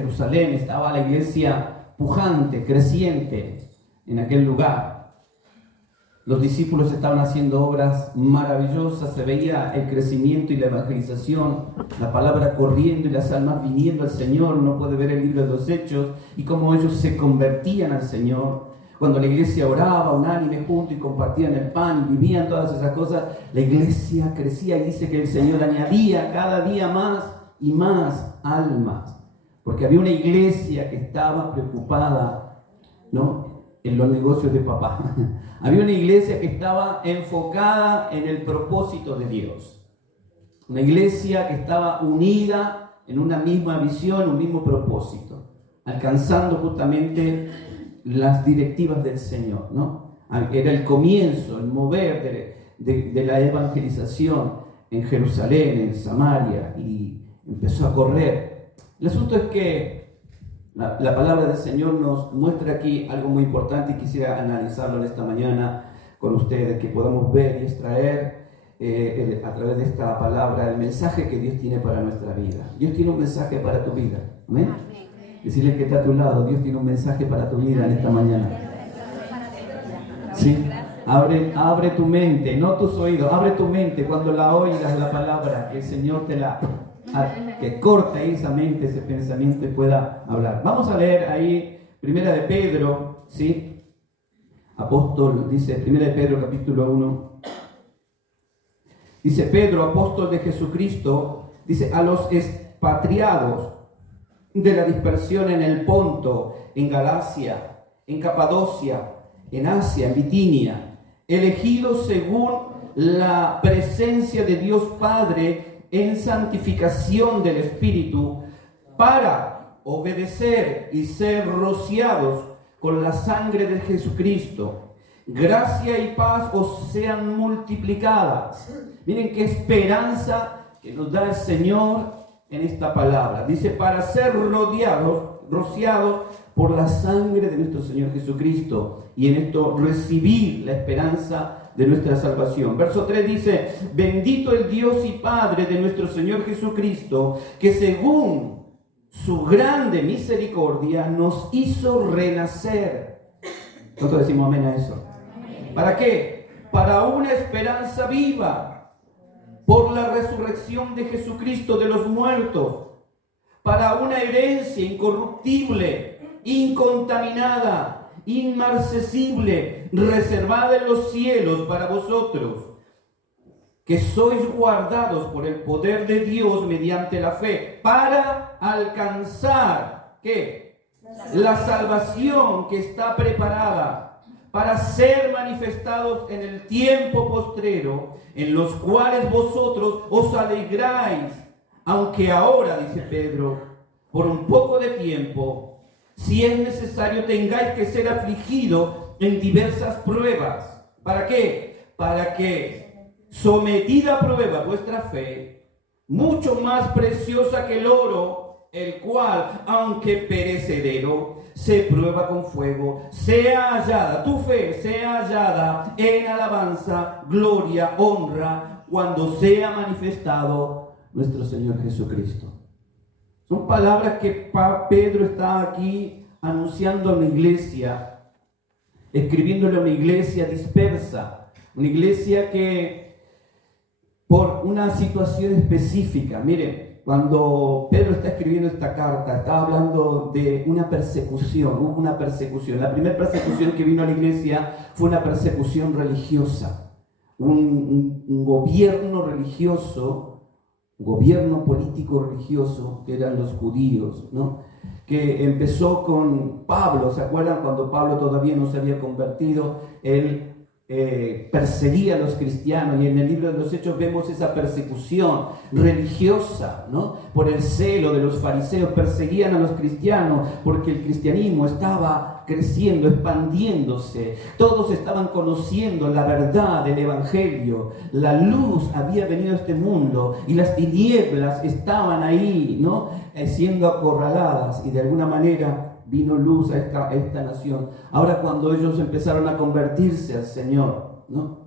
Jerusalén estaba la iglesia pujante, creciente en aquel lugar. Los discípulos estaban haciendo obras maravillosas, se veía el crecimiento y la evangelización, la palabra corriendo y las almas viniendo al Señor. Uno puede ver el libro de los Hechos y cómo ellos se convertían al Señor. Cuando la iglesia oraba unánime junto y compartían el pan y vivían todas esas cosas, la iglesia crecía y dice que el Señor añadía cada día más y más almas. Porque había una iglesia que estaba preocupada, ¿no?, en los negocios de papá. Había una iglesia que estaba enfocada en el propósito de Dios. Una iglesia que estaba unida en una misma visión, un mismo propósito, alcanzando justamente las directivas del Señor, ¿no? Era el comienzo, el mover de la evangelización en Jerusalén, en Samaria, y empezó a correr. El asunto es que la palabra del Señor nos muestra aquí algo muy importante y quisiera analizarlo en esta mañana con ustedes, que podamos ver y extraer a través de esta palabra el mensaje que Dios tiene para nuestra vida. Dios tiene un mensaje para tu vida. ¿Amén? Decirle que está a tu lado, Dios tiene un mensaje para tu vida en esta mañana. ¿Sí? Abre tu mente, no tus oídos, abre tu mente cuando la oigas la palabra, que el Señor que corte ahí esa mente, ese pensamiento y pueda hablar. Vamos a leer ahí Primera de Pedro, ¿sí? Apóstol, dice Primera de Pedro capítulo 1. Dice Pedro, apóstol de Jesucristo, dice a los expatriados de la dispersión en el Ponto, en Galacia, en Capadocia, en Asia, en Bitinia, elegidos según la presencia de Dios Padre en santificación del Espíritu, para obedecer y ser rociados con la sangre de Jesucristo. Gracia y paz os sean multiplicadas. Miren qué esperanza que nos da el Señor en esta palabra. Dice, para ser rociados por la sangre de nuestro Señor Jesucristo, y en esto recibir la esperanza de nuestra salvación. Verso 3 dice, bendito el Dios y Padre de nuestro Señor Jesucristo, que según su grande misericordia nos hizo renacer. Nosotros decimos amén a eso. ¿Para qué? Para una esperanza viva, por la resurrección de Jesucristo de los muertos, para una herencia incorruptible, incontaminada, inmarcesible, reservada en los cielos para vosotros, que sois guardados por el poder de Dios mediante la fe, para alcanzar, ¿qué? La salvación que está preparada para ser manifestados en el tiempo postrero, en los cuales vosotros os alegráis, aunque ahora, dice Pedro, por un poco de tiempo, si es necesario, tengáis que ser afligidos en diversas pruebas. ¿Para qué? Para que, sometida a prueba vuestra fe, mucho más preciosa que el oro, el cual, aunque perecedero, se prueba con fuego, sea hallada, tu fe sea hallada en alabanza, gloria, honra, cuando sea manifestado nuestro Señor Jesucristo. Son palabras que Pedro está aquí anunciando a una iglesia, escribiéndole a una iglesia dispersa, una iglesia que por una situación específica, miren, cuando Pedro está escribiendo esta carta, está hablando de una persecución, hubo una persecución. La primera persecución que vino a la iglesia fue una persecución religiosa, un gobierno religioso, gobierno político religioso, que eran los judíos, ¿no? Que empezó con Pablo. ¿Se acuerdan? Cuando Pablo todavía no se había convertido, él perseguía a los cristianos, y en el libro de los Hechos vemos esa persecución religiosa, ¿no? Por el celo de los fariseos, perseguían a los cristianos porque el cristianismo estaba creciendo, expandiéndose. Todos estaban conociendo la verdad del evangelio. La luz había venido a este mundo y las tinieblas estaban ahí, ¿no? Siendo acorraladas, y de alguna manera vino luz a esta nación. Ahora, cuando ellos empezaron a convertirse al Señor, ¿no?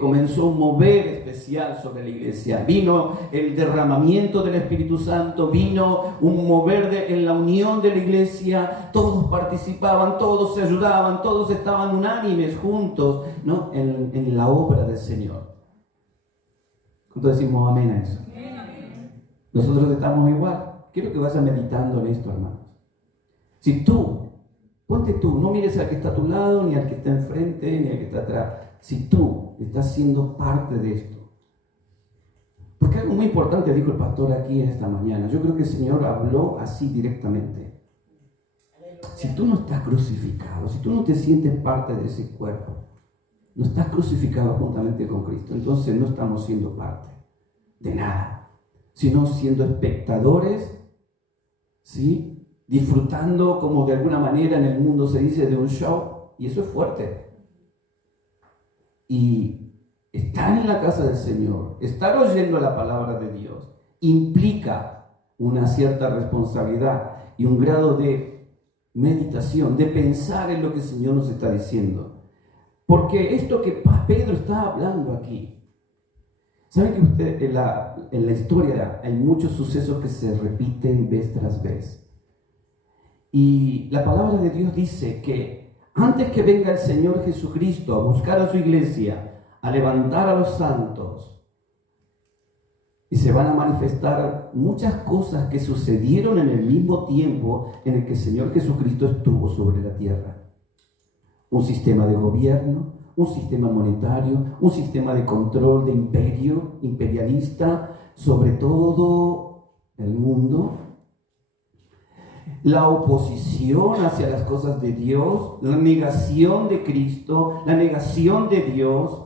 comenzó un mover especial sobre la iglesia. Vino el derramamiento del Espíritu Santo, vino un mover en la unión de la iglesia. Todos participaban, todos se ayudaban, todos estaban unánimes juntos, ¿no? en la obra del Señor. ¿Cuántos decimos amén a eso? Nosotros estamos igual. Quiero que vayas meditando en esto, hermanos. Si ponte tú, no mires al que está a tu lado, ni al que está enfrente, ni al que está atrás. Si tú estás siendo parte de esto. Porque algo muy importante dijo el pastor aquí en esta mañana. Yo creo que el Señor habló así directamente. Si tú no estás crucificado, si tú no te sientes parte de ese cuerpo, no estás crucificado juntamente con Cristo, entonces no estamos siendo parte de nada, sino siendo espectadores, ¿sí? Disfrutando, como de alguna manera en el mundo se dice, de un show, y eso es fuerte. Y estar en la casa del Señor, estar oyendo la palabra de Dios, implica una cierta responsabilidad y un grado de meditación, de pensar en lo que el Señor nos está diciendo. Porque esto que Pedro está hablando aquí, ¿saben que usted en la historia hay muchos sucesos que se repiten vez tras vez? Y la palabra de Dios dice que antes que venga el Señor Jesucristo a buscar a su iglesia, a levantar a los santos, y se van a manifestar muchas cosas que sucedieron en el mismo tiempo en el que el Señor Jesucristo estuvo sobre la tierra. Un sistema de gobierno, un sistema monetario, un sistema de control, de imperio, imperialista, sobre todo el mundo. La oposición hacia las cosas de Dios, la negación de Cristo, la negación de Dios,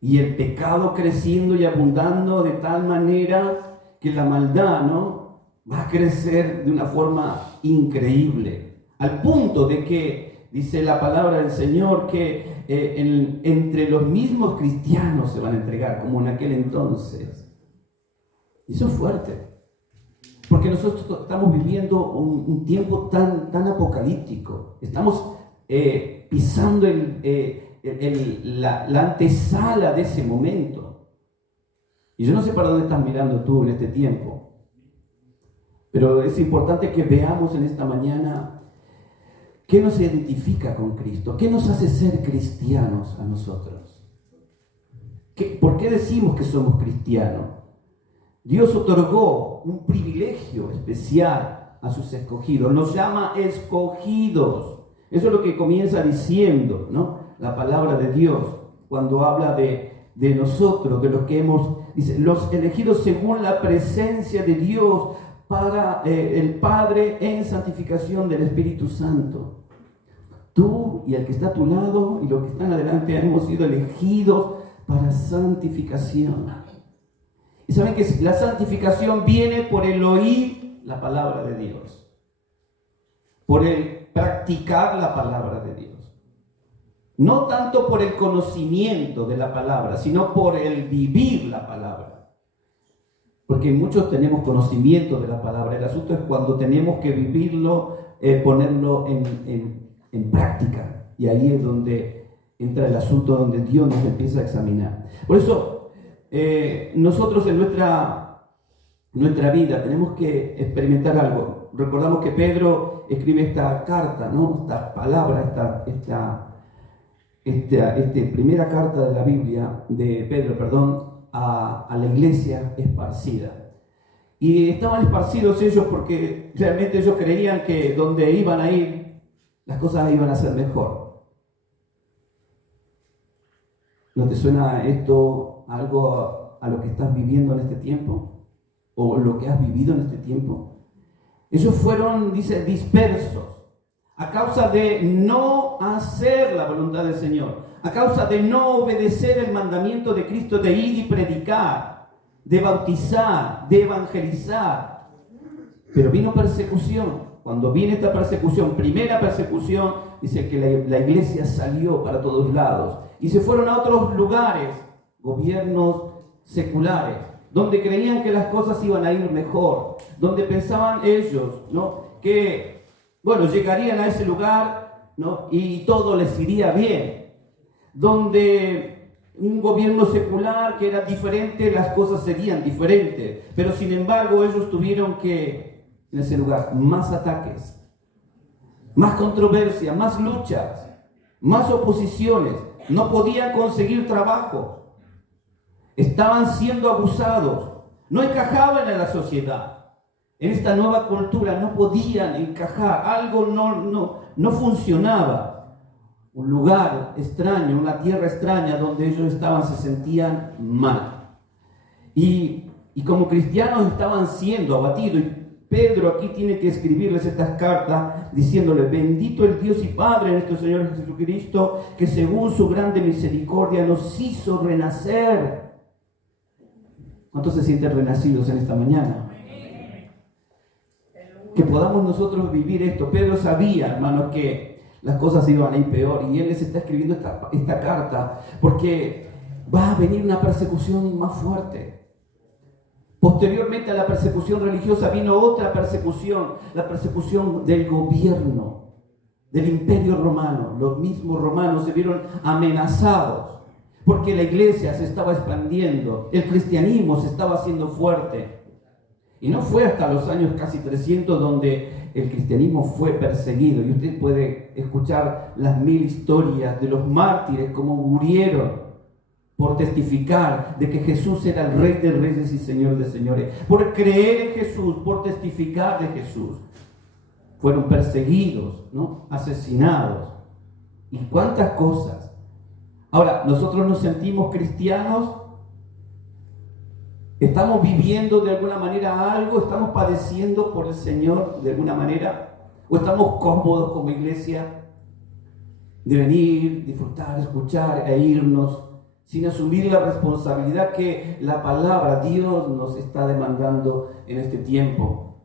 y el pecado creciendo y abundando de tal manera que la maldad, ¿no?, va a crecer de una forma increíble, al punto de que dice la palabra del Señor que entre los mismos cristianos se van a entregar, como en aquel entonces. Y eso es fuerte, porque nosotros estamos viviendo un tiempo tan apocalíptico. Estamos pisando la antesala de ese momento. Y yo no sé para dónde estás mirando tú en este tiempo, pero es importante que veamos en esta mañana ¿qué nos identifica con Cristo? ¿Qué nos hace ser cristianos a nosotros? ¿Por qué decimos que somos cristianos? Dios otorgó un privilegio especial a sus escogidos. Nos llama escogidos. Eso es lo que comienza diciendo, ¿no?, la palabra de Dios cuando habla de nosotros, de los que dice, los elegidos según la presencia de Dios para el Padre en santificación del Espíritu Santo. Tú y el que está a tu lado y los que están adelante hemos sido elegidos para santificación. Y saben que la santificación viene por el oír la palabra de Dios, por el practicar la palabra de Dios. No tanto por el conocimiento de la palabra, sino por el vivir la palabra. Porque muchos tenemos conocimiento de la palabra. El asunto es cuando tenemos que vivirlo, ponerlo en práctica. Y ahí es donde entra el asunto, donde Dios nos empieza a examinar. Por eso, nosotros en nuestra vida tenemos que experimentar algo. Recordamos que Pedro escribe esta carta, ¿no?, esta palabra, esta primera carta de la Biblia, de Pedro, perdón, a la iglesia esparcida. Y estaban esparcidos ellos porque realmente ellos creían que donde iban a ir, las cosas iban a ser mejor. ¿No te suena esto algo a lo que estás viviendo en este tiempo? ¿O lo que has vivido en este tiempo? Ellos fueron, dice, dispersos a causa de no hacer la voluntad del Señor, a causa de no obedecer el mandamiento de Cristo de ir y predicar, de bautizar, de evangelizar. Pero vino persecución. Cuando viene esta persecución, primera persecución, dice que la iglesia salió para todos lados y se fueron a otros lugares, gobiernos seculares, donde creían que las cosas iban a ir mejor, donde pensaban ellos, ¿no?, que, bueno, llegarían a ese lugar, ¿no?, y todo les iría bien. donde un gobierno secular que era diferente, las cosas serían diferentes. Pero sin embargo ellos tuvieron que, en ese lugar, más ataques, más controversia, más luchas, más oposiciones. No podían conseguir trabajo. Estaban siendo abusados. No encajaban en la sociedad. En esta nueva cultura no podían encajar. Algo no funcionaba. Un lugar extraño, una tierra extraña donde ellos estaban, se sentían mal. Y como cristianos estaban siendo abatidos. Y Pedro aquí tiene que escribirles estas cartas diciéndoles: bendito el Dios y Padre de nuestro Señor Jesucristo, que según su grande misericordia nos hizo renacer. ¿Cuántos se sienten renacidos en esta mañana? Que podamos nosotros vivir esto. Pedro sabía, hermanos, que las cosas iban a ir peor, y él les está escribiendo esta carta porque va a venir una persecución más fuerte. Posteriormente a la persecución religiosa vino otra persecución, la persecución del gobierno, del Imperio Romano. Los mismos romanos se vieron amenazados porque la iglesia se estaba expandiendo, el cristianismo se estaba haciendo fuerte. Y no fue hasta los años casi 300 donde el cristianismo fue perseguido. Y usted puede escuchar las 1000 historias de los mártires, cómo murieron por testificar de que Jesús era el Rey de Reyes y Señor de Señores, por creer en Jesús, por testificar de Jesús. Fueron perseguidos, ¿no? Asesinados. ¿Y cuántas cosas? Ahora, nosotros nos sentimos cristianos. ¿Estamos viviendo de alguna manera algo? ¿Estamos padeciendo por el Señor de alguna manera? ¿O estamos cómodos como iglesia de venir, disfrutar, escuchar e irnos sin asumir la responsabilidad que la palabra Dios nos está demandando en este tiempo?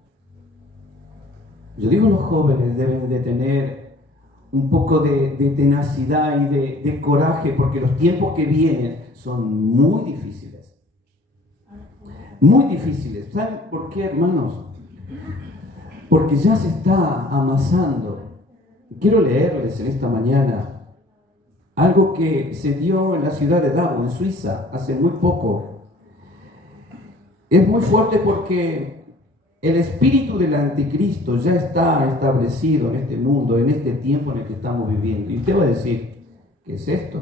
Yo digo, los jóvenes deben de tener un poco de tenacidad y de coraje, porque los tiempos que vienen son muy difíciles. Muy difíciles. ¿Saben por qué, hermanos? Porque ya se está amasando. Quiero leerles en esta mañana algo que se dio en la ciudad de Davos, en Suiza, hace muy poco. Es muy fuerte porque el espíritu del anticristo ya está establecido en este mundo, en este tiempo en el que estamos viviendo. Y usted va a decir, ¿qué es esto?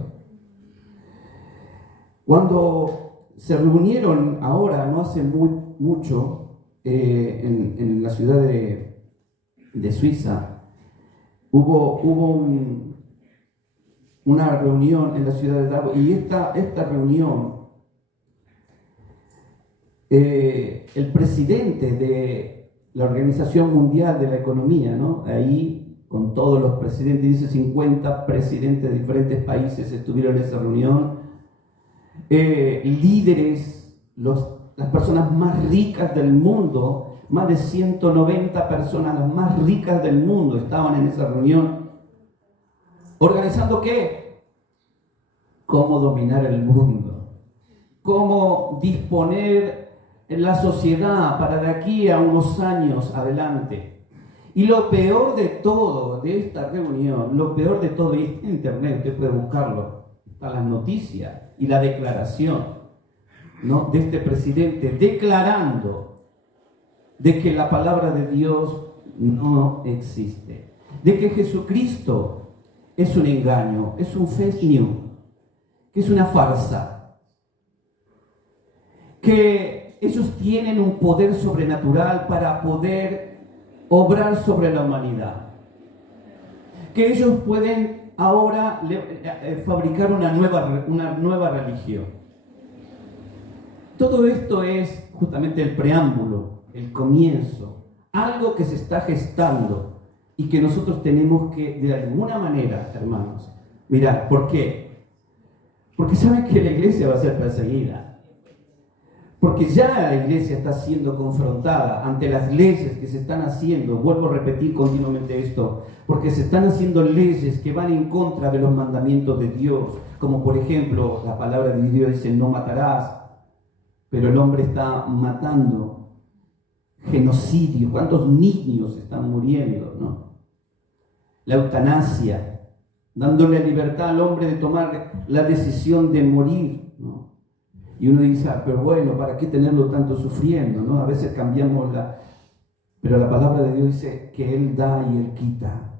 Cuando se reunieron ahora, no hace mucho, en la ciudad de Suiza, hubo una reunión en la ciudad de Davos, y esta reunión, el presidente de la Organización Mundial de la Economía, ¿no? Ahí, con todos los presidentes, dice 50 presidentes de diferentes países estuvieron en esa reunión. Líderes, las personas más ricas del mundo, más de 190 personas, las más ricas del mundo, estaban en esa reunión. ¿Organizando qué? Cómo dominar el mundo, cómo disponer la sociedad para de aquí a unos años adelante. Y lo peor de todo de esta reunión, lo peor de todo, y está en internet, usted puede buscarlo, están las noticias y la declaración, ¿no?, de este presidente declarando de que la palabra de Dios no existe, de que Jesucristo es un engaño, es un fake news, que es una farsa, que ellos tienen un poder sobrenatural para poder obrar sobre la humanidad, que ellos pueden ahora fabricar una nueva religión. Todo esto es justamente el preámbulo, el comienzo, algo que se está gestando y que nosotros tenemos que, de alguna manera, hermanos, mirar. ¿Por qué? Porque saben que la iglesia va a ser perseguida. Porque ya la iglesia está siendo confrontada ante las leyes que se están haciendo. Vuelvo a repetir continuamente esto, porque se están haciendo leyes que van en contra de los mandamientos de Dios, como por ejemplo la palabra de Dios dice no matarás, pero el hombre está matando. Genocidio, ¿cuántos niños están muriendo, no? La eutanasia, dándole libertad al hombre de tomar la decisión de morir, ¿no? Y uno dice, pero bueno, ¿para qué tenerlo tanto sufriendo, ¿no? A veces cambiamos pero la palabra de Dios dice que Él da y Él quita.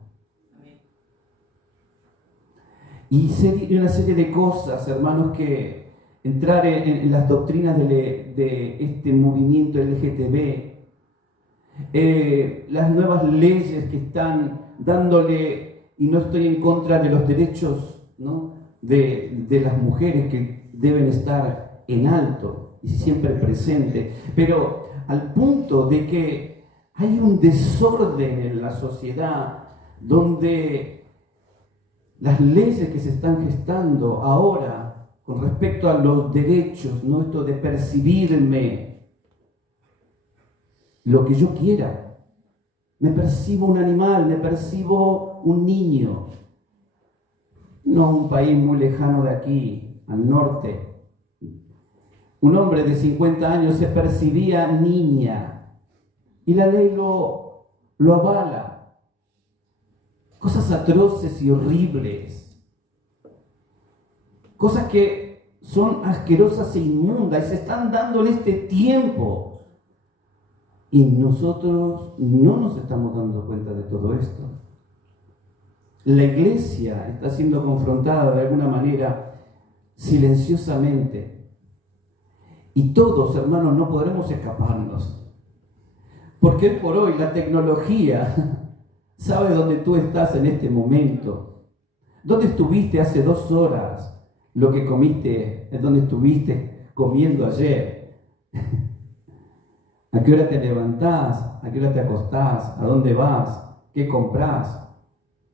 Y una serie de cosas, hermanos, que entrar en las doctrinas de este movimiento LGTB, las nuevas leyes que están dándole, y no estoy en contra de los derechos, ¿no?, de las mujeres que deben estar en alto y siempre presente, pero al punto de que hay un desorden en la sociedad donde las leyes que se están gestando ahora con respecto a los derechos, ¿no?, esto de percibirme lo que yo quiera, me percibo un animal, me percibo un niño, no un país muy lejano de aquí, al norte. Un hombre de 50 años se percibía niña y la ley lo avala. Cosas atroces y horribles, cosas que son asquerosas e inmundas y se están dando en este tiempo. Y nosotros no nos estamos dando cuenta de todo esto. La iglesia está siendo confrontada de alguna manera silenciosamente. Y todos, hermanos, no podremos escaparnos. Porque por hoy la tecnología sabe dónde tú estás en este momento. ¿Dónde estuviste hace 2 horas? Lo que comiste es donde estuviste comiendo ayer. ¿A qué hora te levantás? ¿A qué hora te acostás? ¿A dónde vas? ¿Qué comprás?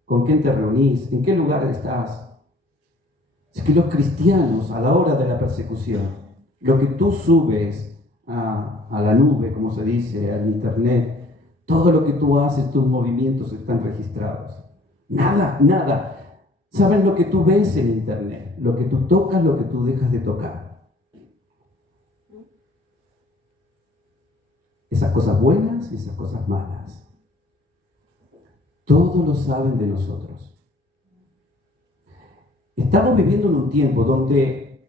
¿Con quién te reunís? ¿En qué lugar estás? Es que los cristianos, a la hora de la persecución, lo que tú subes a la nube, como se dice, al internet, todo lo que tú haces, tus movimientos están registrados. Nada. Saben lo que tú ves en internet, lo que tú tocas, lo que tú dejas de tocar. Esas cosas buenas y esas cosas malas. Todos lo saben de nosotros. Estamos viviendo en un tiempo donde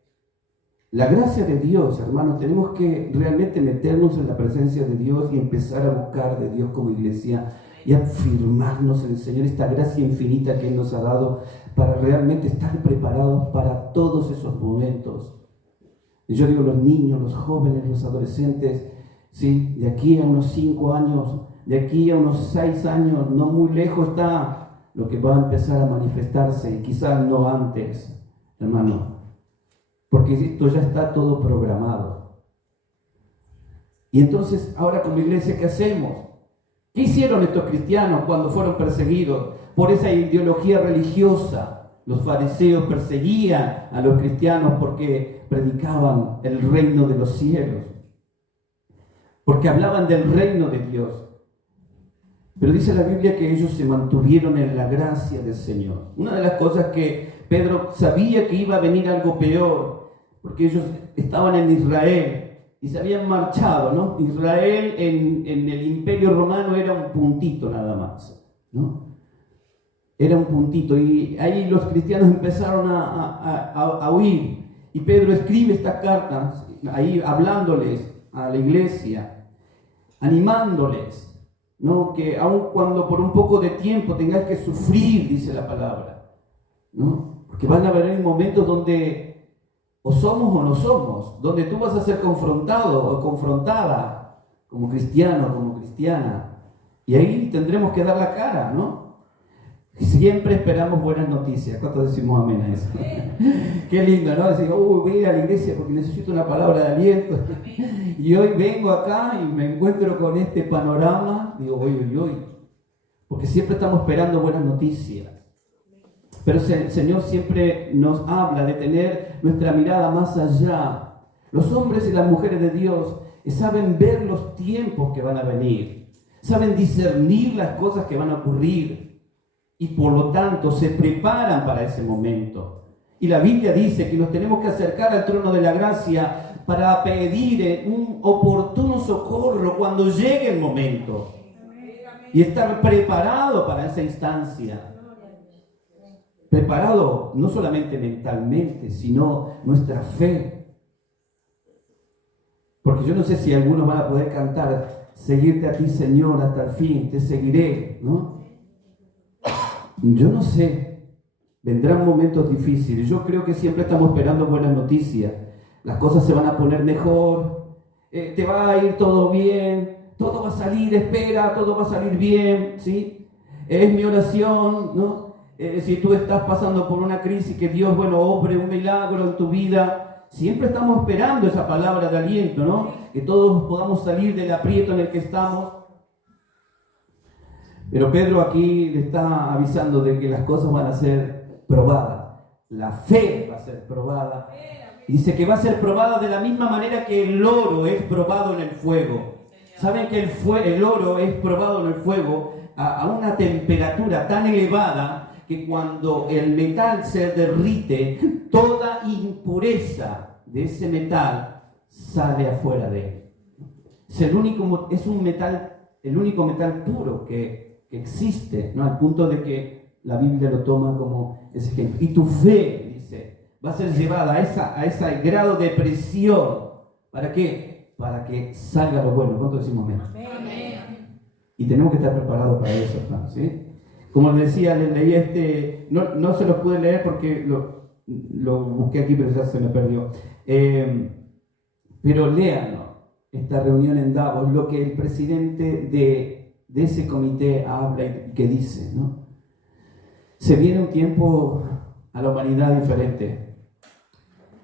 la gracia de Dios, hermanos, tenemos que realmente meternos en la presencia de Dios y empezar a buscar de Dios como iglesia y afirmarnos en el Señor, esta gracia infinita que Él nos ha dado para realmente estar preparados para todos esos momentos. Y yo digo, los niños, los jóvenes, los adolescentes, ¿sí?, de aquí a unos 5 años, de aquí a unos 6 años, no muy lejos está lo que va a empezar a manifestarse, y quizás no antes, hermano, porque esto ya está todo programado. Y entonces, ahora como iglesia, ¿qué hacemos? ¿Qué hicieron estos cristianos cuando fueron perseguidos por esa ideología religiosa? Los fariseos perseguían a los cristianos porque predicaban el reino de los cielos, porque hablaban del reino de Dios. Pero dice la Biblia que ellos se mantuvieron en la gracia del Señor. Una de las cosas que Pedro sabía que iba a venir algo peor, porque ellos estaban en Israel y se habían marchado, ¿no? Israel en el Imperio Romano era un puntito nada más, ¿no? Era un puntito, y ahí los cristianos empezaron a huir. Y Pedro escribe estas cartas, ahí hablándoles a la iglesia, animándoles, ¿no?, que aun cuando por un poco de tiempo tengáis que sufrir, dice la palabra, ¿no?, porque van a haber momentos donde o somos o no somos, donde tú vas a ser confrontado o confrontada como cristiano, como cristiana, y ahí tendremos que dar la cara, ¿no? Siempre esperamos buenas noticias. ¿Cuántos decimos amén a eso? Qué lindo, ¿no? Decir, voy a ir a la iglesia porque necesito una palabra de aliento. Y hoy vengo acá y me encuentro con este panorama. Digo, uy. Porque siempre estamos esperando buenas noticias. Pero el Señor siempre nos habla de tener nuestra mirada más allá. Los hombres y las mujeres de Dios saben ver los tiempos que van a venir. Saben discernir las cosas que van a ocurrir. Y por lo tanto se preparan para ese momento. Y la Biblia dice que nos tenemos que acercar al trono de la gracia para pedir un oportuno socorro cuando llegue el momento. Y estar preparado para esa instancia. preparado no solamente mentalmente, sino nuestra fe. Porque yo no sé si algunos van a poder cantar, seguirte a ti, Señor, hasta el fin, te seguiré, ¿no? Yo no sé, vendrán momentos difíciles. Yo creo que siempre estamos esperando buenas noticias. Las cosas se van a poner mejor, te va a ir todo bien, todo va a salir, espera, todo va a salir bien, ¿sí? Es mi oración, ¿no? Si tú estás pasando por una crisis, que Dios, obre un milagro en tu vida. Siempre estamos esperando esa palabra de aliento, ¿no? Que todos podamos salir del aprieto en el que estamos. Pero Pedro aquí le está avisando de que las cosas van a ser probadas. La fe va a ser probada. Dice que va a ser probada de la misma manera que el oro es probado en el fuego. ¿Saben que el oro es probado en el fuego a una temperatura tan elevada que cuando el metal se derrite, toda impureza de ese metal sale afuera de él? Es el único metal puro que existe, ¿no? Al punto de que la Biblia lo toma como ese ejemplo. Y tu fe, dice, va a ser llevada a ese grado de presión. ¿Para qué? Para que salga lo bueno. ¿Cuánto decimos amén? Amén. Y tenemos que estar preparados para eso, hermano, ¿sí? Como les decía, les leí no se los pude leer porque lo busqué aquí, pero ya se me perdió. Pero léanlo, esta reunión en Davos, lo que el presidente de ese comité habla y que dice, ¿no? Se viene un tiempo a la humanidad diferente,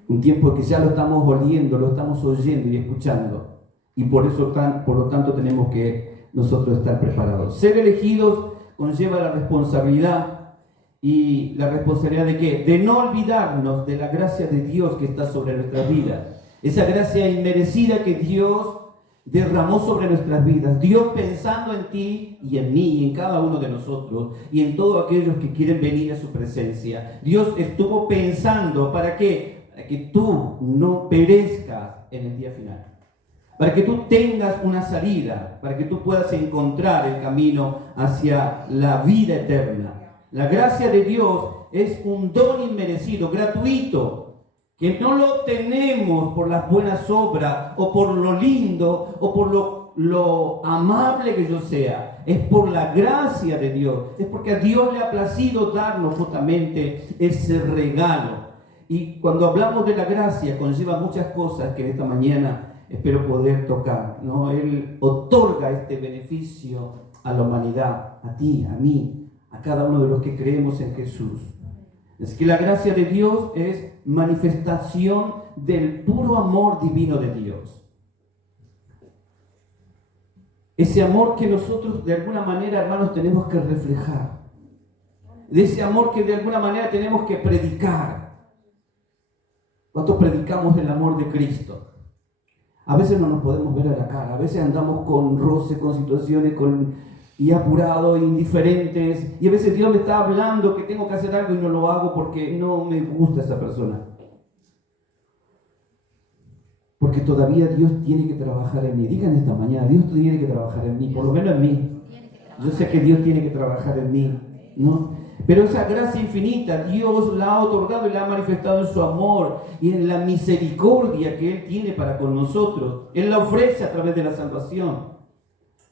un tiempo que ya lo estamos oliendo, lo estamos oyendo y escuchando, y por lo tanto tenemos que nosotros estar preparados. Ser elegidos conlleva la responsabilidad. ¿Y la responsabilidad de qué? De no olvidarnos de la gracia de Dios que está sobre nuestras vidas. Esa gracia inmerecida que Dios derramó sobre nuestras vidas. Dios pensando en ti y en mí y en cada uno de nosotros y en todos aquellos que quieren venir a su presencia. Dios estuvo pensando, ¿para qué? Para que tú no perezcas en el día final. Para que tú tengas una salida, para que tú puedas encontrar el camino hacia la vida eterna. La gracia de Dios es un don inmerecido, gratuito, que no lo tenemos por las buenas obras o por lo lindo o por lo amable que yo sea. Es por la gracia de Dios, es porque a Dios le ha placido darnos justamente ese regalo. Y cuando hablamos de la gracia, conlleva muchas cosas que esta mañana espero poder tocar, ¿no? Él otorga este beneficio a la humanidad, a ti, a mí, a cada uno de los que creemos en Jesús. Es que la gracia de Dios es manifestación del puro amor divino de Dios. Ese amor que nosotros de alguna manera, hermanos, tenemos que reflejar. De ese amor que de alguna manera tenemos que predicar. ¿Cuánto predicamos el amor de Cristo? A veces no nos podemos ver a la cara, a veces andamos con roce, con situaciones, y apurados, indiferentes, y a veces Dios me está hablando que tengo que hacer algo y no lo hago porque no me gusta esa persona. Porque todavía Dios tiene que trabajar en mí. Digan esta mañana, Dios tiene que trabajar en mí, por lo menos en mí. Yo sé que Dios tiene que trabajar en mí, ¿no? Pero esa gracia infinita Dios la ha otorgado y la ha manifestado en su amor y en la misericordia que Él tiene para con nosotros. Él la ofrece a través de la salvación.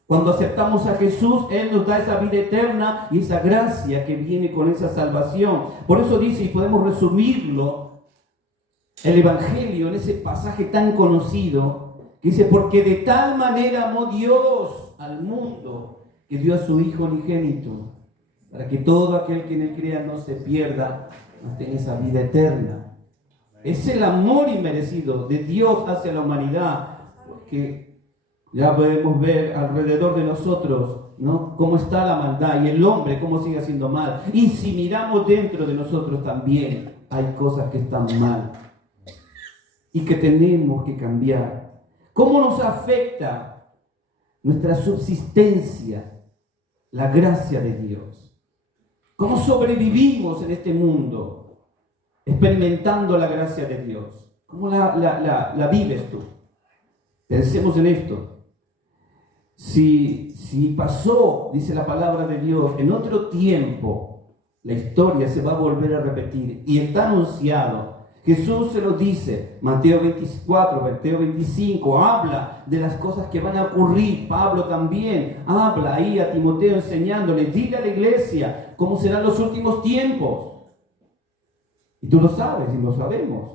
Cuando aceptamos a Jesús, Él nos da esa vida eterna y esa gracia que viene con esa salvación. Por eso dice, y podemos resumirlo, el Evangelio en ese pasaje tan conocido, que dice, porque de tal manera amó Dios al mundo, que dio a su Hijo unigénito, para que todo aquel que en Él crea no se pierda, mas tenga esa vida eterna. Es el amor inmerecido de Dios hacia la humanidad, porque ya podemos ver alrededor de nosotros, ¿no?, cómo está la maldad y el hombre cómo sigue haciendo mal. Y si miramos dentro de nosotros también hay cosas que están mal y que tenemos que cambiar. ¿Cómo nos afecta nuestra subsistencia la gracia de Dios? ¿Cómo sobrevivimos en este mundo experimentando la gracia de Dios? ¿Cómo la vives tú? Pensemos en esto. Si pasó, dice la palabra de Dios, en otro tiempo, La historia se va a volver a repetir y está anunciado. Jesús se lo dice, Mateo 24, Mateo 25, habla de las cosas que van a ocurrir. Pablo también habla ahí a Timoteo enseñándole, dile a la iglesia cómo serán los últimos tiempos. Y tú lo sabes y lo sabemos.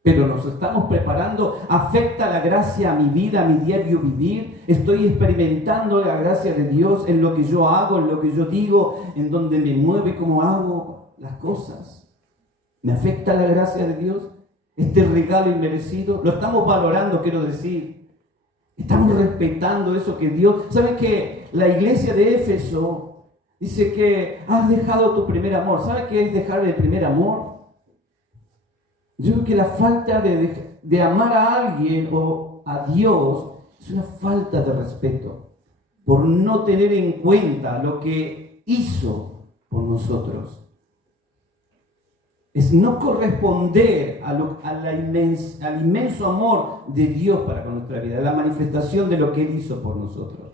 Pero nos estamos preparando. ¿Afecta la gracia a mi vida, a mi diario vivir? ¿Estoy experimentando la gracia de Dios en lo que yo hago, en lo que yo digo, en donde me mueve, cómo hago las cosas? ¿Me afecta la gracia de Dios? ¿Este regalo inmerecido? ¿Lo estamos valorando, quiero decir? ¿Estamos respetando eso que Dios... ¿Saben que la iglesia de Éfeso dice que has dejado tu primer amor? ¿Saben qué es dejar el primer amor? Yo creo que la falta de amar a alguien o a Dios es una falta de respeto por no tener en cuenta lo que hizo por nosotros. Es no corresponder al inmenso amor de Dios para con nuestra vida, la manifestación de lo que Él hizo por nosotros.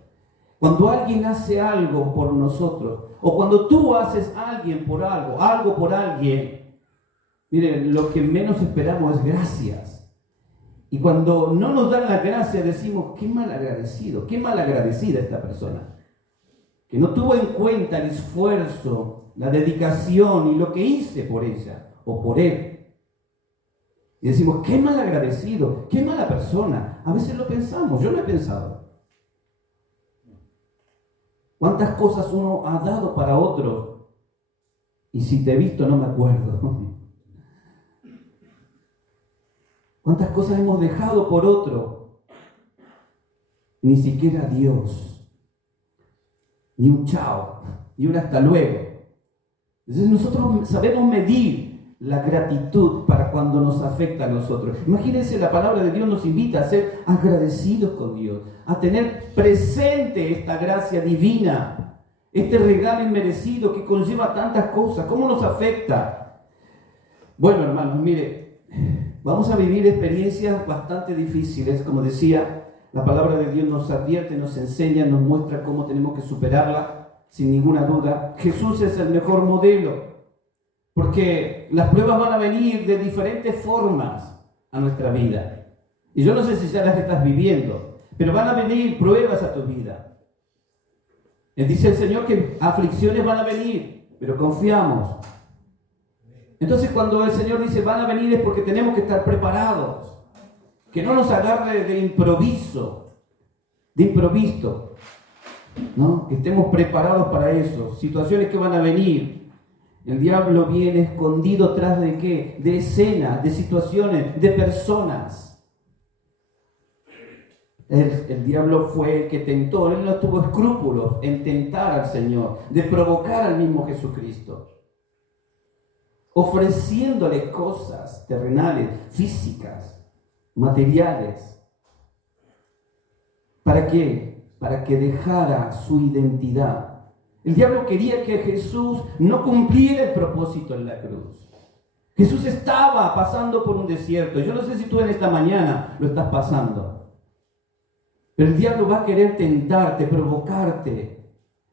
Cuando alguien hace algo por nosotros, o cuando tú haces algo por alguien, miren, lo que menos esperamos es gracias. Y cuando no nos dan la gracia decimos, qué mal agradecido, qué mal agradecida esta persona, que no tuvo en cuenta el esfuerzo, la dedicación y lo que hice por ella o por él. Y decimos, qué mal agradecido, qué mala persona. A veces lo pensamos, yo lo he pensado. ¿Cuántas cosas uno ha dado para otros? Y si te he visto no me acuerdo. ¿Cuántas cosas hemos dejado por otro? Ni siquiera Dios. Ni un chao, ni un hasta luego. Entonces nosotros sabemos medir la gratitud para cuando nos afecta a nosotros. Imagínense, la palabra de Dios nos invita a ser agradecidos con Dios, a tener presente esta gracia divina, este regalo inmerecido que conlleva tantas cosas. ¿Cómo nos afecta? Bueno, hermanos, mire, vamos a vivir experiencias bastante difíciles. Como decía, la palabra de Dios nos advierte, nos enseña, nos muestra cómo tenemos que superarla, sin ninguna duda. Jesús es el mejor modelo, porque las pruebas van a venir de diferentes formas a nuestra vida. Y yo no sé si ya las estás viviendo, pero van a venir pruebas a tu vida. Dice el Señor que aflicciones van a venir, pero confiamos. Entonces cuando el Señor dice van a venir es porque tenemos que estar preparados. Que no nos agarre de improviso, ¿no? Que estemos preparados para eso. Situaciones que van a venir. El diablo viene escondido tras de ¿qué? De escenas, de situaciones, de personas. El diablo fue el que tentó. Él no tuvo escrúpulos en tentar al Señor, de provocar al mismo Jesucristo, ofreciéndole cosas terrenales, físicas, materiales. ¿Para qué? Para que dejara su identidad. El diablo quería que Jesús no cumpliera el propósito en la cruz. Jesús estaba pasando por un desierto. Yo no sé si tú en esta mañana lo estás pasando. Pero el diablo va a querer tentarte, provocarte,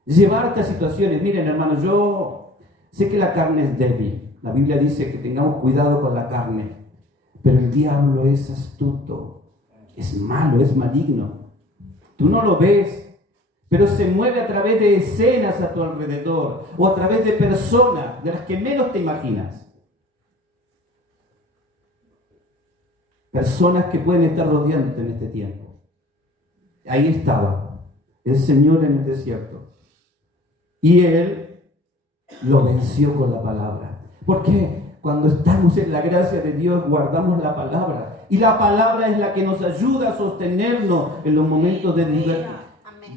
llevarte a situaciones. Miren, hermanos, yo sé que la carne es débil. La Biblia dice que tengamos cuidado con la carne. Pero el diablo es astuto, es malo, es maligno. Tú no lo ves, pero se mueve a través de escenas a tu alrededor o a través de personas de las que menos te imaginas. Personas que pueden estar rodeándote en este tiempo. Ahí estaba el Señor en el desierto. Y Él lo venció con la palabra. Porque cuando estamos en la gracia de Dios guardamos la palabra. Y la palabra es la que nos ayuda a sostenernos en los momentos de libertad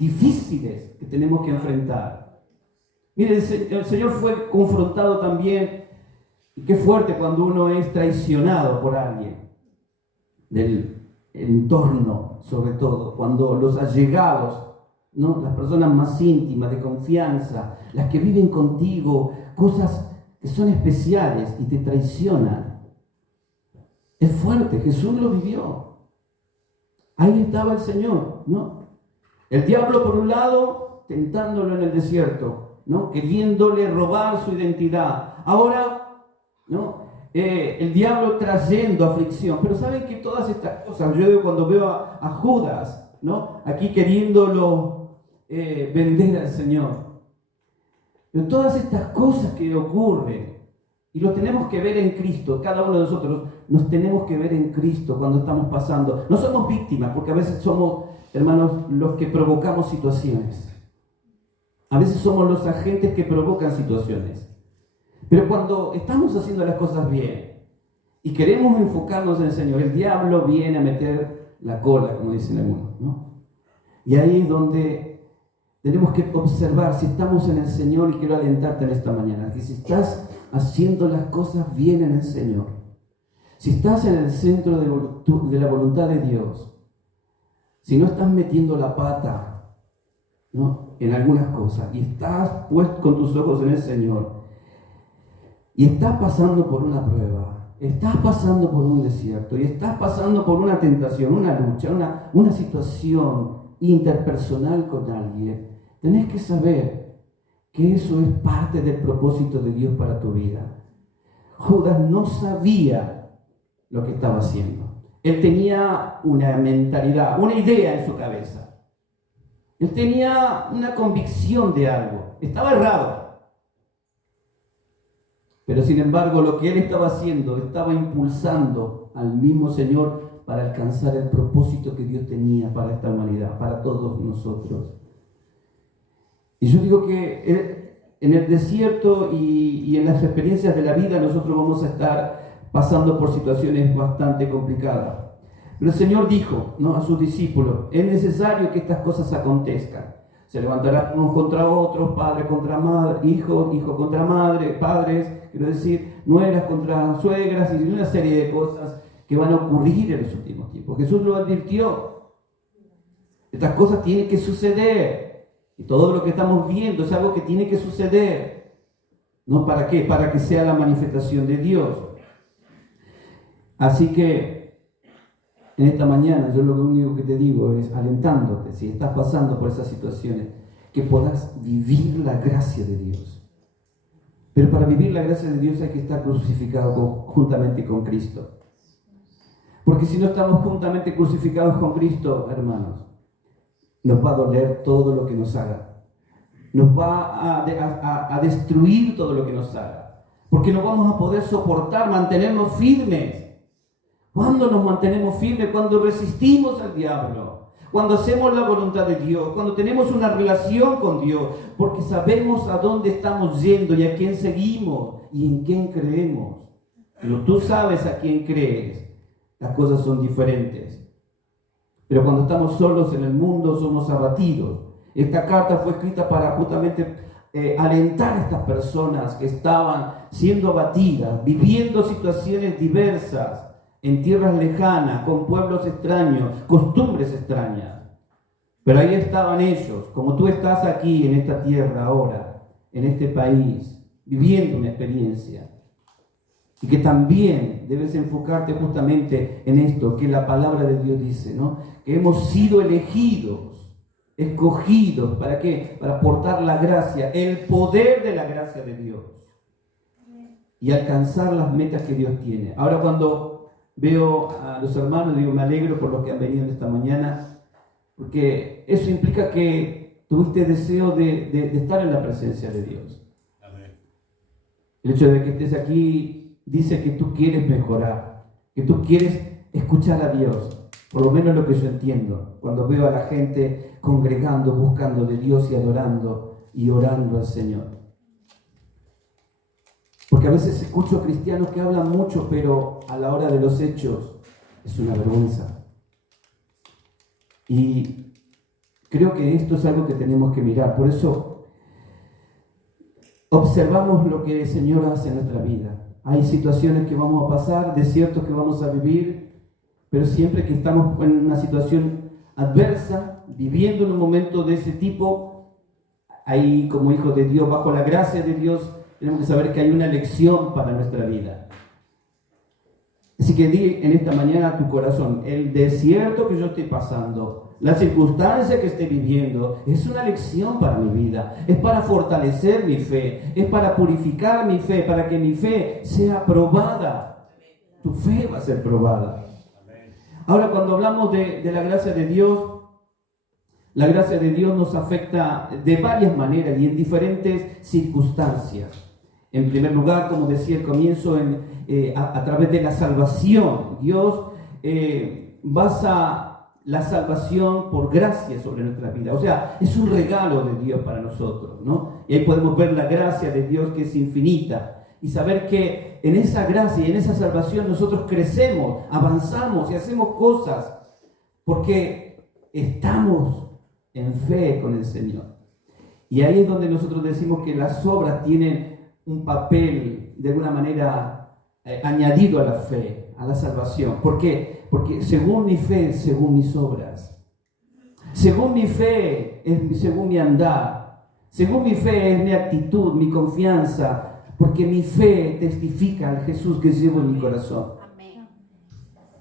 difíciles que tenemos que enfrentar. Mire, el Señor fue confrontado también, y qué fuerte cuando uno es traicionado por alguien del entorno, sobre todo, cuando los allegados, ¿no? Las personas más íntimas, de confianza, las que viven contigo, cosas que son especiales y te traicionan. Es fuerte, Jesús lo vivió. Ahí estaba el Señor, ¿no? El diablo por un lado tentándolo en el desierto ¿no? Queriéndole robar su identidad. Ahora, ¿no? El diablo trayendo aflicción. Pero saben que todas estas cosas, yo cuando veo a Judas, ¿no? Aquí queriéndolo vender al Señor. Pero todas estas cosas que ocurren, y lo tenemos que ver en Cristo, cada uno de nosotros nos tenemos que ver en Cristo cuando estamos pasando. No somos víctimas, porque a veces somos, hermanos, los que provocamos situaciones. A veces somos los agentes que provocan situaciones. Pero cuando estamos haciendo las cosas bien y queremos enfocarnos en el Señor, el diablo viene a meter la cola, como dicen algunos, ¿no? Y ahí es donde tenemos que observar si estamos en el Señor, y quiero alentarte en esta mañana, que si estás haciendo las cosas bien en el Señor, si estás en el centro de la voluntad de Dios, si no estás metiendo la pata, ¿no?, en algunas cosas, y estás puesto con tus ojos en el Señor, y estás pasando por una prueba, estás pasando por un desierto, y estás pasando por una tentación, una lucha, una situación interpersonal con alguien, tenés que saber que eso es parte del propósito de Dios para tu vida. Judas no sabía lo que estaba haciendo. Él tenía una mentalidad, una idea en su cabeza. Él tenía una convicción de algo. Estaba errado. Pero sin embargo, lo que él estaba haciendo, estaba impulsando al mismo Señor para alcanzar el propósito que Dios tenía para esta humanidad, para todos nosotros. Y yo digo que en el desierto y en las experiencias de la vida nosotros vamos a estar pasando por situaciones bastante complicadas. Pero el Señor dijo, ¿no?, a sus discípulos, es necesario que estas cosas acontezcan. Se levantarán unos contra otros, padre contra madre, hijo contra madre, padres, quiero decir, nueras contra suegras, y una serie de cosas que van a ocurrir en los últimos tiempos. Jesús lo advirtió. Estas cosas tienen que suceder. Y todo lo que estamos viendo es algo que tiene que suceder. ¿No? ¿Para qué? Para que sea la manifestación de Dios. Así que en esta mañana yo lo único que te digo es alentándote, si estás pasando por esas situaciones, que puedas vivir la gracia de Dios. Pero para vivir la gracia de Dios hay que estar crucificado juntamente con Cristo. Porque si no estamos juntamente crucificados con Cristo, hermanos, nos va a doler todo lo que nos haga. Nos va a destruir todo lo que nos haga. Porque no vamos a poder soportar, mantenernos firmes. ¿Cuándo nos mantenemos firmes? Cuando resistimos al diablo. Cuando hacemos la voluntad de Dios. Cuando tenemos una relación con Dios. Porque sabemos a dónde estamos yendo y a quién seguimos y en quién creemos. Pero tú sabes a quién crees. Las cosas son diferentes. Pero cuando estamos solos en el mundo somos abatidos. Esta carta fue escrita para justamente alentar a estas personas que estaban siendo abatidas, viviendo situaciones diversas, en tierras lejanas, con pueblos extraños, costumbres extrañas. Pero ahí estaban ellos, como tú estás aquí en esta tierra ahora, en este país, viviendo una experiencia. Y que también debes enfocarte justamente en esto, que la palabra de Dios dice, ¿no? Que hemos sido elegidos, escogidos, ¿para qué? Para portar la gracia, el poder de la gracia de Dios. Y alcanzar las metas que Dios tiene. Ahora cuando veo a los hermanos, digo, me alegro por los que han venido esta mañana, porque eso implica que tuviste deseo de estar en la presencia de Dios. Amén. El hecho de que estés aquí dice que tú quieres mejorar, que tú quieres escuchar a Dios, por lo menos lo que yo entiendo, cuando veo a la gente congregando, buscando de Dios y adorando y orando al Señor. Porque a veces escucho cristianos que hablan mucho, pero a la hora de los hechos es una vergüenza. Y creo que esto es algo que tenemos que mirar. Por eso observamos lo que el Señor hace en nuestra vida. Hay situaciones que vamos a pasar, desiertos que vamos a vivir, pero siempre que estamos en una situación adversa, viviendo en un momento de ese tipo, ahí como hijos de Dios, bajo la gracia de Dios, tenemos que saber que hay una lección para nuestra vida. Así que di en esta mañana a tu corazón, el desierto que yo estoy pasando, La circunstancia que esté viviendo es una lección para mi vida, es para fortalecer mi fe, es para purificar mi fe, para que mi fe sea probada. Tu fe va a ser probada. Ahora, cuando hablamos de la gracia de Dios, la gracia de Dios nos afecta de varias maneras y en diferentes circunstancias. En primer lugar, como decía al comienzo, a través de la salvación. Dios basa la salvación por gracia sobre nuestra vida. O sea, es un regalo de Dios para nosotros, ¿no? Y ahí podemos ver la gracia de Dios, que es infinita, y saber que en esa gracia y en esa salvación nosotros crecemos, avanzamos y hacemos cosas porque estamos en fe con el Señor. Y ahí es donde nosotros decimos que las obras tienen un papel de alguna manera añadido a la fe, a la salvación. ¿Por qué? Porque según mi fe, según mis obras. Según mi fe, es según mi andar. Según mi fe es mi actitud, mi confianza. Porque mi fe testifica al Jesús que llevo en mi corazón.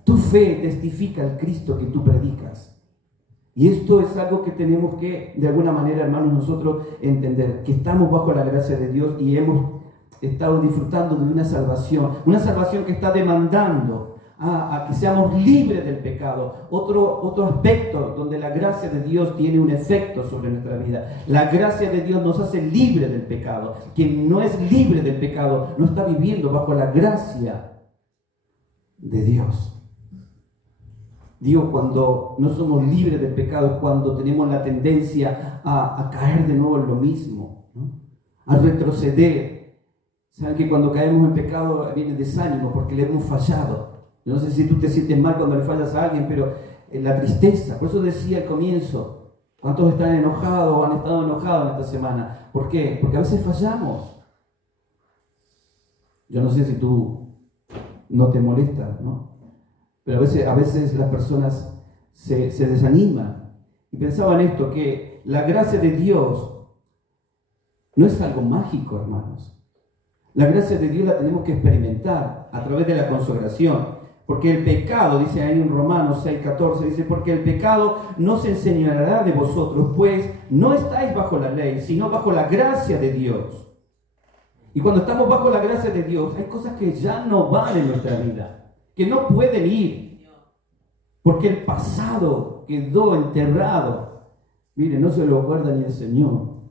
Tu fe testifica al Cristo que tú predicas. Y esto es algo que tenemos que, de alguna manera, hermanos, nosotros entender. Que estamos bajo la gracia de Dios y hemos estado disfrutando de una salvación que está demandando a que seamos libres del pecado. Otro aspecto donde la gracia de Dios tiene un efecto sobre nuestra vida. La gracia de Dios nos hace libres del pecado. Quien no es libre del pecado no está viviendo bajo la gracia de Dios. Digo, cuando no somos libres del pecado es cuando tenemos la tendencia a caer de nuevo en lo mismo, ¿no? A retroceder. Saben que cuando caemos en pecado viene desánimo porque le hemos fallado. Yo no sé si tú te sientes mal cuando le fallas a alguien, pero la tristeza. Por eso decía al comienzo, ¿cuántos están enojados o han estado enojados en esta semana? ¿Por qué? Porque a veces fallamos. Yo no sé si tú no te molestas, ¿no? Pero a veces las personas se desaniman. Y pensaba en esto, que la gracia de Dios no es algo mágico, hermanos. La gracia de Dios la tenemos que experimentar a través de la consagración. Porque el pecado, dice ahí en Romanos 6:14, dice, porque el pecado no se enseñará de vosotros, pues no estáis bajo la ley, sino bajo la gracia de Dios. Y cuando estamos bajo la gracia de Dios, hay cosas que ya no van en nuestra vida, que no pueden ir, porque el pasado quedó enterrado. Mire, no se lo acuerda ni el Señor.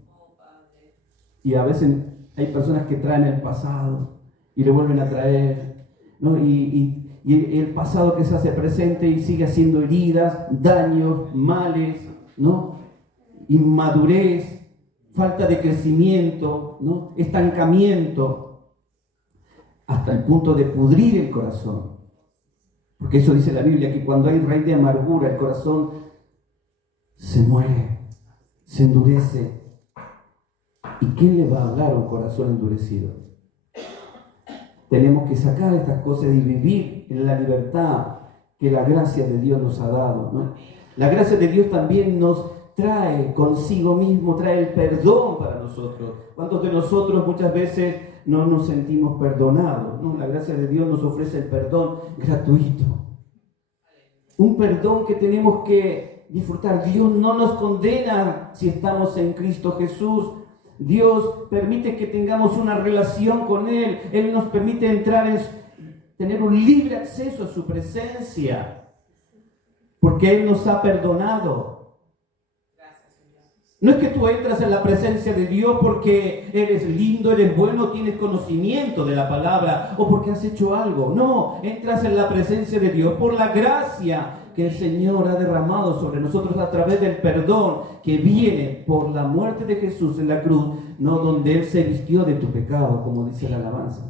Y a veces hay personas que traen el pasado y lo vuelven a traer, ¿no? Y el pasado que se hace presente y sigue haciendo heridas, daños, males, ¿no? Inmadurez, falta de crecimiento, ¿no? Estancamiento, hasta el punto de pudrir el corazón. Porque eso dice la Biblia, que cuando hay raíz de amargura, el corazón se muere, se endurece. ¿Y quién le va a hablar a un corazón endurecido? Tenemos que sacar estas cosas y vivir en la libertad que la gracia de Dios nos ha dado, ¿no? La gracia de Dios también nos trae consigo mismo, trae el perdón para nosotros. ¿Cuántos de nosotros muchas veces no nos sentimos perdonados, ¿no? La gracia de Dios nos ofrece el perdón gratuito. Un perdón que tenemos que disfrutar. Dios no nos condena si estamos en Cristo Jesús. Dios permite que tengamos una relación con Él. Él nos permite tener un libre acceso a su presencia, porque Él nos ha perdonado. No es que tú entras en la presencia de Dios porque eres lindo, eres bueno, tienes conocimiento de la palabra o porque has hecho algo. No, entras en la presencia de Dios por la gracia que el Señor ha derramado sobre nosotros a través del perdón que viene por la muerte de Jesús en la cruz, no donde Él se vistió de tu pecado, como dice la alabanza.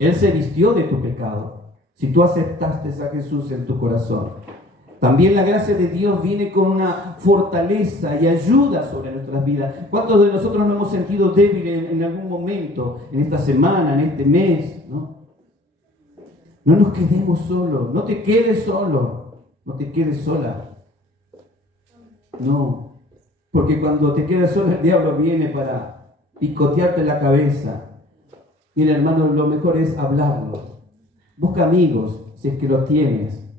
Él se vistió de tu pecado, si tú aceptaste a Jesús en tu corazón. También la gracia de Dios viene con una fortaleza y ayuda sobre nuestras vidas. ¿Cuántos de nosotros nos hemos sentido débiles en algún momento, en esta semana, en este mes, ¿no? No nos quedemos solos, no te quedes solo, no te quedes sola. No, porque cuando te quedas sola el diablo viene para picotearte la cabeza. Mira, hermano, lo mejor es hablarlo. Busca amigos, si es que los tienes.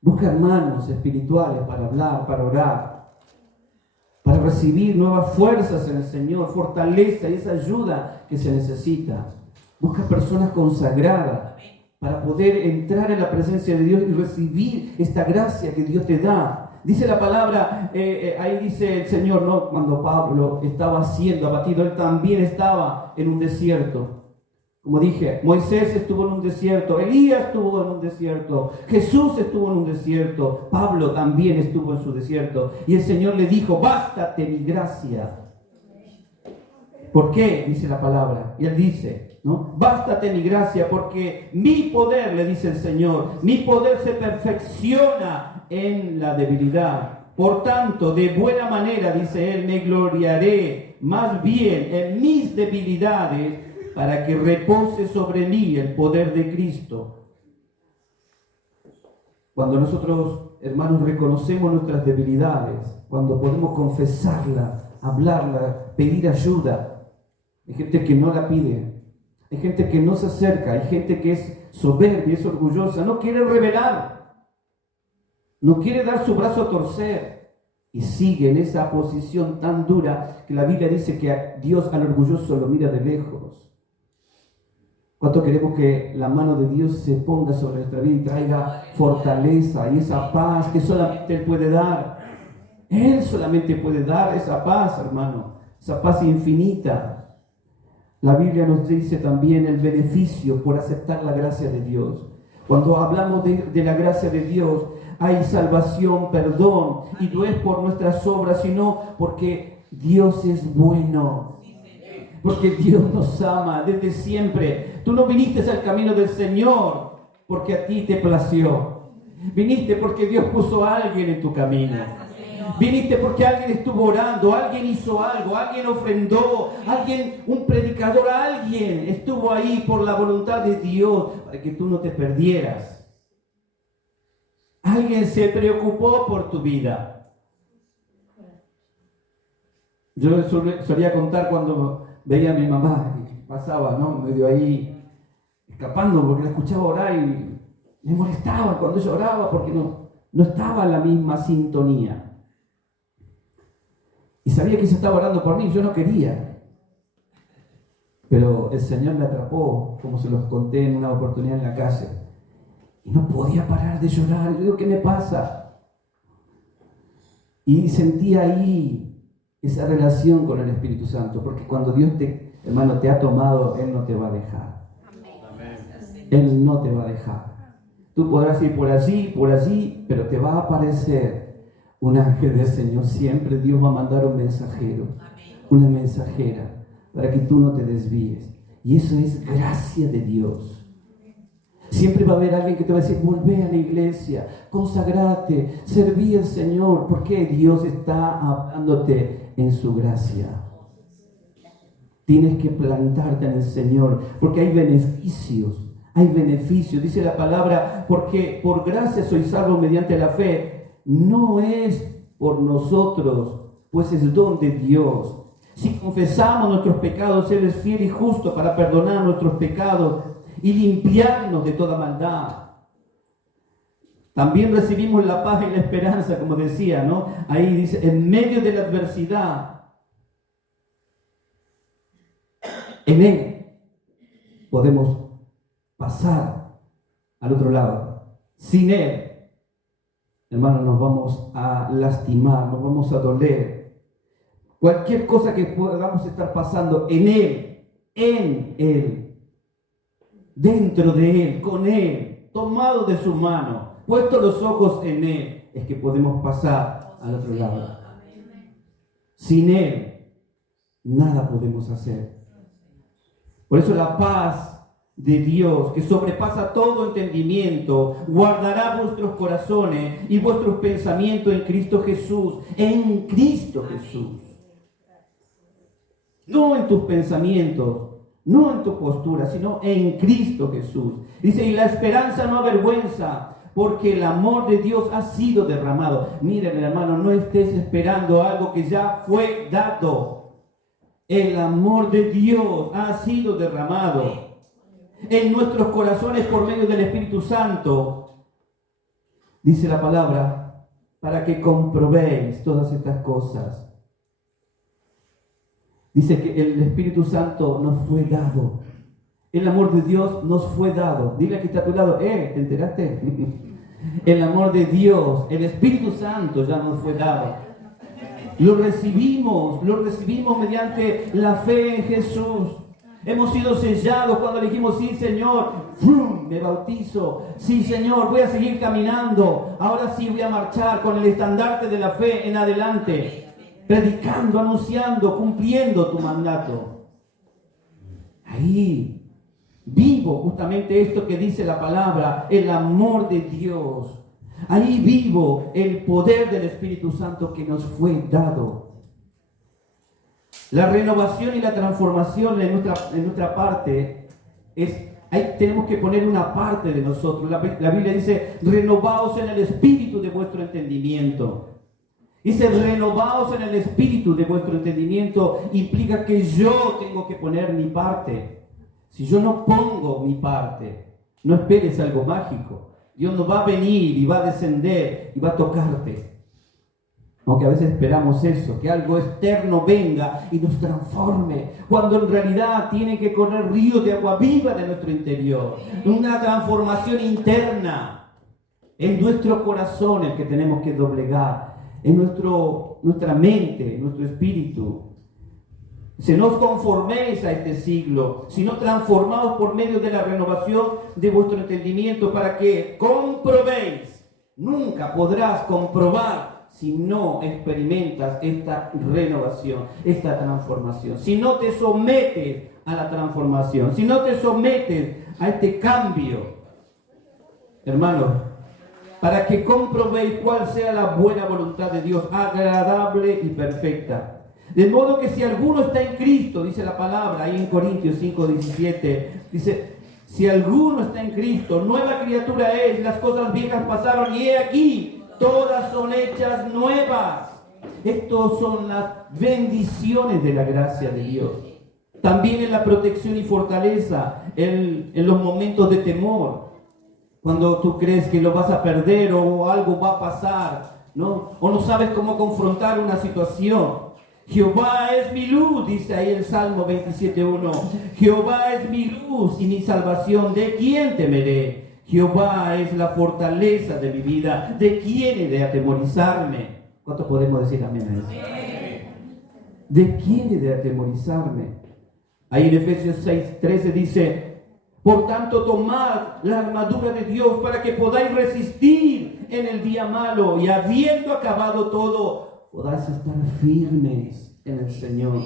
Busca hermanos espirituales para hablar, para orar, para recibir nuevas fuerzas en el Señor, fortaleza y esa ayuda que se necesita. Busca personas consagradas para poder entrar en la presencia de Dios y recibir esta gracia que Dios te da. Dice la palabra, ahí dice el Señor, ¿no? Cuando Pablo estaba siendo abatido, él también estaba en un desierto. Como dije, Moisés estuvo en un desierto, Elías estuvo en un desierto, Jesús estuvo en un desierto, Pablo también estuvo en su desierto. Y el Señor le dijo, bástate mi gracia. ¿Por qué? Dice la palabra. Y él dice, ¿no? Bástate mi gracia, porque mi poder, le dice el Señor, mi poder se perfecciona en la debilidad. Por tanto, de buena manera, dice él, me gloriaré más bien en mis debilidades, para que repose sobre mí el poder de Cristo. Cuando nosotros, hermanos, reconocemos nuestras debilidades, cuando podemos confesarlas, hablarlas, pedir ayuda, hay gente que no la pide, hay gente que no se acerca, hay gente que es soberbia, es orgullosa, no quiere revelar, no quiere dar su brazo a torcer y sigue en esa posición tan dura que la Biblia dice que a Dios al orgulloso lo mira de lejos. ¿Cuánto queremos que la mano de Dios se ponga sobre nuestra vida y traiga fortaleza y esa paz que solamente Él puede dar? Él solamente puede dar esa paz, hermano, esa paz infinita. La Biblia nos dice también el beneficio por aceptar la gracia de Dios. Cuando hablamos de la gracia de Dios, hay salvación, perdón, y no es por nuestras obras, sino porque Dios es bueno. Porque Dios nos ama desde siempre. Tú no viniste al camino del Señor porque a ti te plació. Viniste porque Dios puso a alguien en tu camino. Viniste porque alguien estuvo orando, alguien hizo algo, alguien ofrendó, alguien, un predicador, alguien estuvo ahí por la voluntad de Dios para que tú no te perdieras. Alguien se preocupó por tu vida. Yo solía contar cuando veía a mi mamá que pasaba, ¿no? Medio ahí escapando porque la escuchaba orar y me molestaba cuando ella oraba porque no estaba en la misma sintonía. Y sabía que se estaba orando por mí, yo no quería. Pero el Señor me atrapó, como se los conté en una oportunidad en la calle. Y no podía parar de llorar. Yo digo, ¿qué me pasa? Y sentí ahí esa relación con el Espíritu Santo, porque cuando Dios hermano, te ha tomado, Él no te va a dejar. Él no te va a dejar. Tú podrás ir por allí, pero te va a aparecer un ángel del Señor. Siempre Dios va a mandar un mensajero, una mensajera, para que tú no te desvíes. Y eso es gracia de Dios. Siempre va a haber alguien que te va a decir, volvé a la iglesia, consagrate, serví al Señor, porque Dios está hablándote en su gracia. Tienes que plantarte en el Señor, porque hay beneficios. Hay beneficios. Dice la palabra, porque por gracia soy salvo mediante la fe. No es por nosotros, pues es don de Dios. Si confesamos nuestros pecados, Él es fiel y justo para perdonar nuestros pecados y limpiarnos de toda maldad. También recibimos la paz y la esperanza, como decía, ¿no? Ahí dice, en medio de la adversidad, en Él podemos pasar al otro lado. Sin Él, hermano, nos vamos a lastimar, nos vamos a doler. Cualquier cosa que podamos estar pasando en Él, dentro de Él, con Él, tomado de su mano, puesto los ojos en Él, es que podemos pasar al otro lado. Sin Él, nada podemos hacer. Por eso la paz de Dios, que sobrepasa todo entendimiento, guardará vuestros corazones y vuestros pensamientos en Cristo Jesús. En Cristo Jesús. No en tus pensamientos, no en tu postura, sino en Cristo Jesús. Dice, y la esperanza no avergüenza, porque el amor de Dios ha sido derramado. Miren, hermano, no estés esperando algo que ya fue dado. El amor de Dios ha sido derramado en nuestros corazones por medio del Espíritu Santo. Dice la palabra, para que comprobéis todas estas cosas. Dice que el Espíritu Santo nos fue dado. El amor de Dios nos fue dado. Dile que está a tu lado, ¿te enteraste? El amor de Dios, el Espíritu Santo ya nos fue dado. Lo recibimos mediante la fe en Jesús. Hemos sido sellados cuando dijimos, sí Señor, me bautizo. Sí Señor, voy a seguir caminando. Ahora sí voy a marchar con el estandarte de la fe en adelante. Predicando, anunciando, cumpliendo tu mandato. Ahí vivo justamente esto que dice la palabra, el amor de Dios. Ahí vivo el poder del Espíritu Santo que nos fue dado. La renovación y la transformación en nuestra parte ahí tenemos que poner una parte de nosotros. La Biblia dice, renovaos en el espíritu de vuestro entendimiento. Dice, renovaos en el espíritu de vuestro entendimiento, implica que yo tengo que poner mi parte. Si yo no pongo mi parte, no esperes algo mágico. Dios no va a venir y va a descender y va a tocarte. Aunque a veces esperamos eso, que algo externo venga y nos transforme, cuando en realidad tiene que correr ríos de agua viva de nuestro interior. Una transformación interna en nuestro corazón, el que tenemos que doblegar. En nuestra mente, en nuestro espíritu. Se no os conforméis a este siglo, sino transformaos por medio de la renovación de vuestro entendimiento, para que comprobéis. Nunca podrás comprobar si no experimentas esta renovación, esta transformación. Si no te sometes a la transformación, si no te sometes a este cambio, hermanos, para que comprobéis cuál sea la buena voluntad de Dios, agradable y perfecta. De modo que si alguno está en Cristo, dice la palabra ahí en Corintios 5:17, dice, si alguno está en Cristo, nueva criatura es, las cosas viejas pasaron y he aquí, todas son hechas nuevas. Estas son las bendiciones de la gracia de Dios. También en la protección y fortaleza, en los momentos de temor. Cuando tú crees que lo vas a perder o algo va a pasar, ¿no? O no sabes cómo confrontar una situación. Jehová es mi luz, dice ahí el Salmo 27:1. Jehová es mi luz y mi salvación, ¿de quién temeré? Jehová es la fortaleza de mi vida, ¿de quién he de atemorizarme? ¿Cuánto podemos decir amén a eso? ¿De quién he de atemorizarme? Ahí en Efesios 6:13 dice, por tanto, tomad la armadura de Dios para que podáis resistir en el día malo y habiendo acabado todo, podáis estar firmes en el Señor.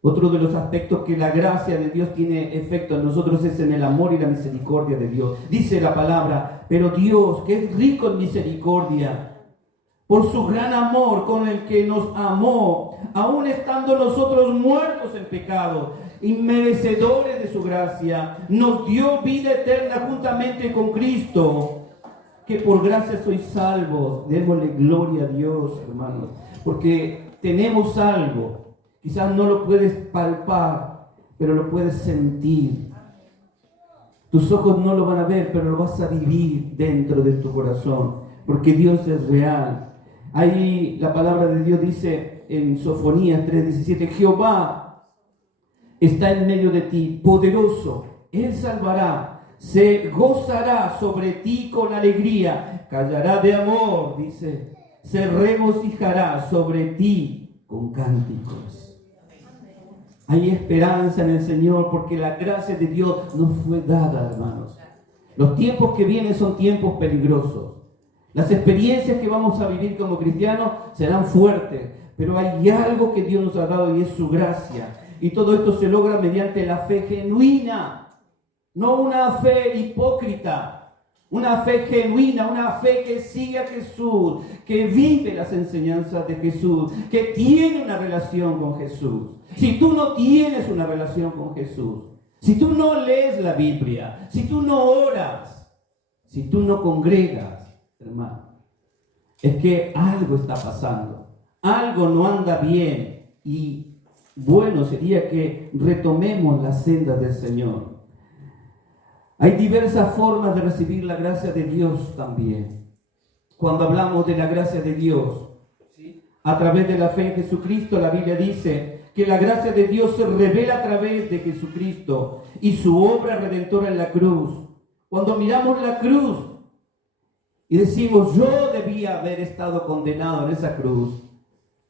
Otro de los aspectos que la gracia de Dios tiene efecto en nosotros es en el amor y la misericordia de Dios. Dice la palabra, pero Dios, que es rico en misericordia, por su gran amor con el que nos amó, aun estando nosotros muertos en pecado, inmerecedores de su gracia, nos dio vida eterna juntamente con Cristo, que por gracia sois salvos. Démosle gloria a Dios, hermanos, porque tenemos algo, quizás no lo puedes palpar, pero lo puedes sentir. Tus ojos no lo van a ver, pero lo vas a vivir dentro de tu corazón, porque Dios es real. Ahí la palabra de Dios dice en Sofonías 3:17, Jehová está en medio de ti, poderoso, Él salvará, se gozará sobre ti con alegría, callará de amor, dice, se regocijará sobre ti con cánticos. Hay esperanza en el Señor porque la gracia de Dios nos fue dada, hermanos. Los tiempos que vienen son tiempos peligrosos. Las experiencias que vamos a vivir como cristianos serán fuertes, pero hay algo que Dios nos ha dado y es su gracia. Y todo esto se logra mediante la fe genuina, no una fe hipócrita, una fe genuina, una fe que sigue a Jesús, que vive las enseñanzas de Jesús, que tiene una relación con Jesús. Si tú no tienes una relación con Jesús, si tú no lees la Biblia, si tú no oras, si tú no congregas, hermano, es que algo está pasando, algo no anda bien y bueno sería que retomemos las sendas del Señor. Hay diversas formas de recibir la gracia de Dios también. Cuando hablamos de la gracia de Dios, ¿sí?, a través de la fe en Jesucristo, la Biblia dice que la gracia de Dios se revela a través de Jesucristo y su obra redentora en la cruz. Cuando miramos la cruz y decimos, yo debía haber estado condenado en esa cruz,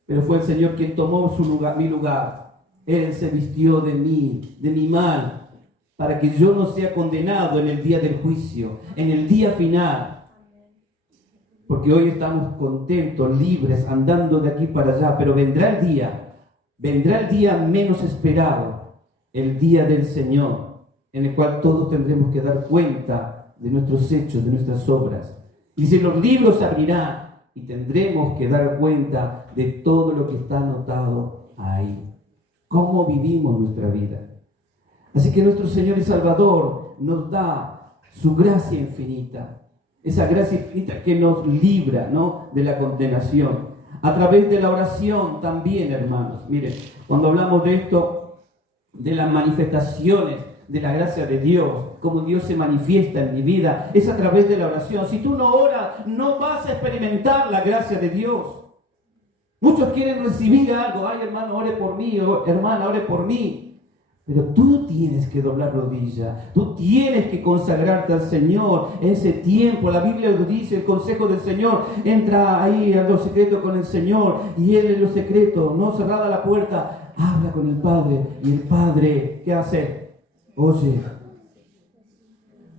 pero fue el Señor quien tomó su lugar, mi lugar. Él se vistió de mí, de mi mal, para que yo no sea condenado en el día del juicio, en el día final. Porque hoy estamos contentos, libres, andando de aquí para allá, pero vendrá el día menos esperado, el día del Señor, en el cual todos tendremos que dar cuenta de nuestros hechos, de nuestras obras. Y si los libros se abrirán y tendremos que dar cuenta de todo lo que está anotado ahí. Cómo vivimos nuestra vida. Así que nuestro Señor y Salvador nos da su gracia infinita. Esa gracia infinita que nos libra, ¿no?, de la condenación. A través de la oración también, hermanos. Miren, cuando hablamos de esto, de las manifestaciones de la gracia de Dios, cómo Dios se manifiesta en mi vida, es a través de la oración. Si tú no oras, no vas a experimentar la gracia de Dios. Muchos quieren recibir algo. Ay, hermano, ore por mí, hermana, ore por mí. Pero tú tienes que doblar rodilla, tú tienes que consagrarte al Señor en ese tiempo. La Biblia lo dice, el consejo del Señor, entra ahí a lo secreto con el Señor, y Él en lo secreto, no cerrada la puerta, habla con el Padre, y el Padre, ¿qué hace? Oye.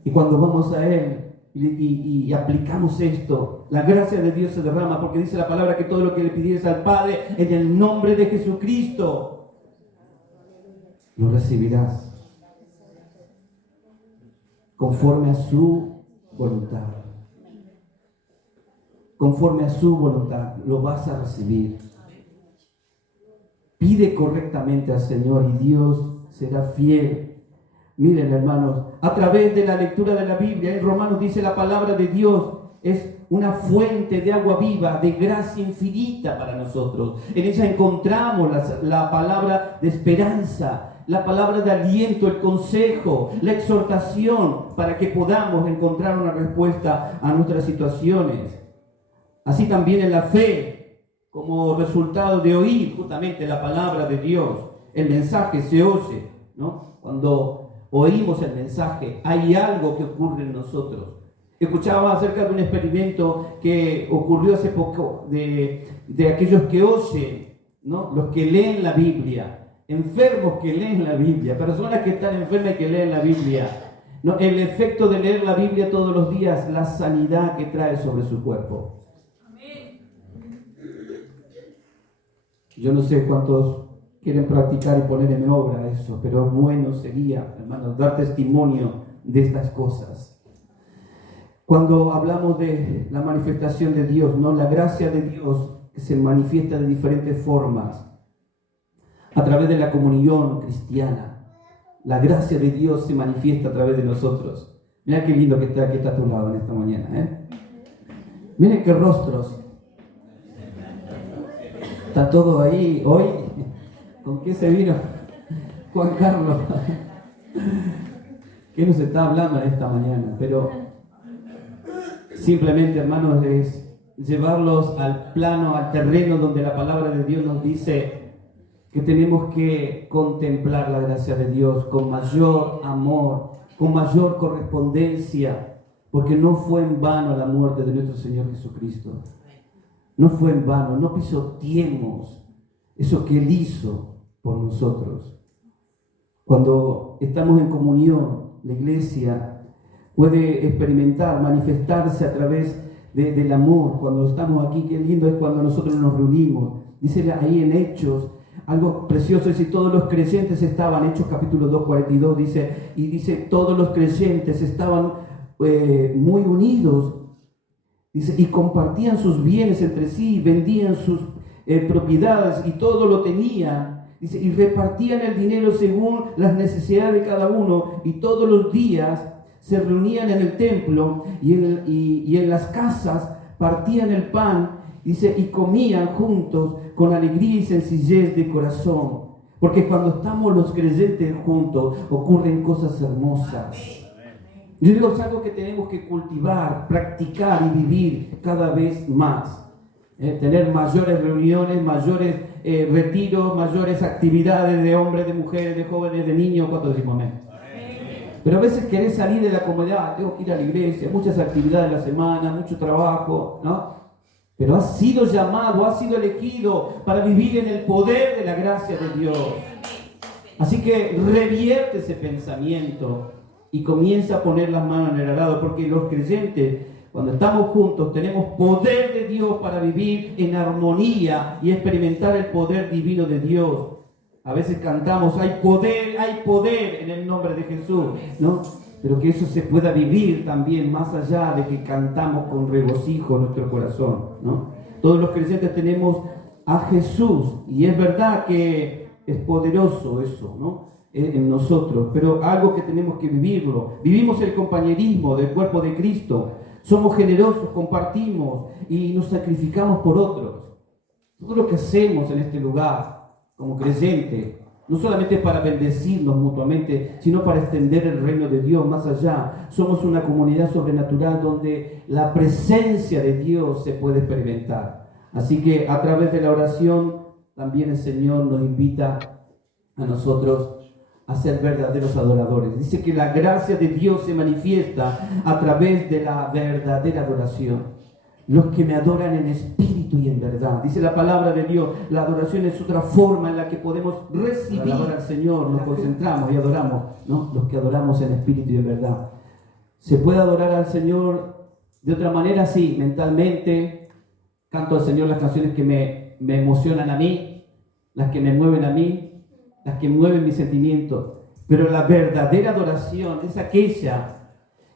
Y cuando vamos a Él y aplicamos esto, la gracia de Dios se derrama, porque dice la palabra que todo lo que le pidieres al Padre en el nombre de Jesucristo, lo recibirás conforme a su voluntad. Conforme a su voluntad lo vas a recibir. Pide correctamente al Señor y Dios será fiel. Miren, hermanos, a través de la lectura de la Biblia, en Romanos dice la palabra de Dios es una fuente de agua viva, de gracia infinita para nosotros. En ella encontramos la palabra de esperanza, la palabra de aliento, el consejo, la exhortación, para que podamos encontrar una respuesta a nuestras situaciones. Así también en la fe, como resultado de oír justamente la palabra de Dios, el mensaje se oye, ¿no? Cuando oímos el mensaje, hay algo que ocurre en nosotros. Escuchaba acerca de un experimento que ocurrió hace poco de aquellos que oyen, ¿no?, los que leen la Biblia. Enfermos que leen la Biblia, personas que están enfermas y que leen la Biblia, ¿no? El efecto de leer la Biblia todos los días, la sanidad que trae sobre su cuerpo. Yo no sé cuántos quieren practicar y poner en obra eso, pero bueno sería, hermanos, dar testimonio de estas cosas. Cuando hablamos de la manifestación de Dios, ¿no?, la gracia de Dios se manifiesta de diferentes formas. A través de la comunión cristiana, la gracia de Dios se manifiesta a través de nosotros. Mira qué lindo que está a tu lado en esta mañana, ¿eh? Miren qué rostros. Está todo ahí hoy. ¿Con qué se vino Juan Carlos? ¿Qué nos está hablando en esta mañana? Pero simplemente, hermanos, es llevarlos al plano, al terreno donde la palabra de Dios nos dice que tenemos que contemplar la gracia de Dios con mayor amor, con mayor correspondencia, porque no fue en vano la muerte de nuestro Señor Jesucristo. No fue en vano, no pisoteemos eso que Él hizo por nosotros. Cuando estamos en comunión, la iglesia puede experimentar, manifestarse a través del amor. Cuando estamos aquí, qué lindo es cuando nosotros nos reunimos. Dice ahí en Hechos, algo precioso, dice, todos los creyentes estaban, Hechos capítulo 2, 42, dice, todos los creyentes estaban muy unidos, dice, y compartían sus bienes entre sí, vendían sus propiedades y todo lo tenían, dice, y repartían el dinero según las necesidades de cada uno, y todos los días se reunían en el templo y en las casas partían el pan, dice, y comían juntos con alegría y sencillez de corazón. Porque cuando estamos los creyentes juntos, ocurren cosas hermosas. Yo digo, es algo que tenemos que cultivar, practicar y vivir cada vez más. Tener mayores reuniones, mayores retiros, mayores actividades de hombres, de mujeres, de jóvenes, de niños. ¿Cuánto decimos amén? Pero a veces querés salir de la comodidad, tengo que ir a la iglesia, muchas actividades de la semana, mucho trabajo, ¿no? Pero has sido llamado, has sido elegido para vivir en el poder de la gracia de Dios. Así que revierte ese pensamiento y comienza a poner las manos en el arado, porque los creyentes, cuando estamos juntos, tenemos poder de Dios para vivir en armonía y experimentar el poder divino de Dios. A veces cantamos, hay poder en el nombre de Jesús, ¿no? Pero que eso se pueda vivir también más allá de que cantamos con regocijo en nuestro corazón, ¿no? Todos los creyentes tenemos a Jesús y es verdad que es poderoso eso, ¿no? En nosotros, pero algo que tenemos que vivirlo. Vivimos el compañerismo del cuerpo de Cristo, somos generosos, compartimos y nos sacrificamos por otros. Todo lo que hacemos en este lugar como creyentes, no solamente para bendecirnos mutuamente, sino para extender el reino de Dios más allá. Somos una comunidad sobrenatural donde la presencia de Dios se puede experimentar. Así que a través de la oración también el Señor nos invita a nosotros a ser verdaderos adoradores. Dice que la gracia de Dios se manifiesta a través de la verdadera adoración. Los que me adoran en espíritu y en verdad. Dice la palabra de Dios, la adoración es otra forma en la que podemos recibir al Señor. Nos concentramos y adoramos, ¿no? Los que adoramos en espíritu y en verdad. ¿Se puede adorar al Señor de otra manera? Sí, mentalmente. Canto al Señor las canciones que me emocionan a mí, las que me mueven a mí, las que mueven mis sentimientos. Pero la verdadera adoración es aquella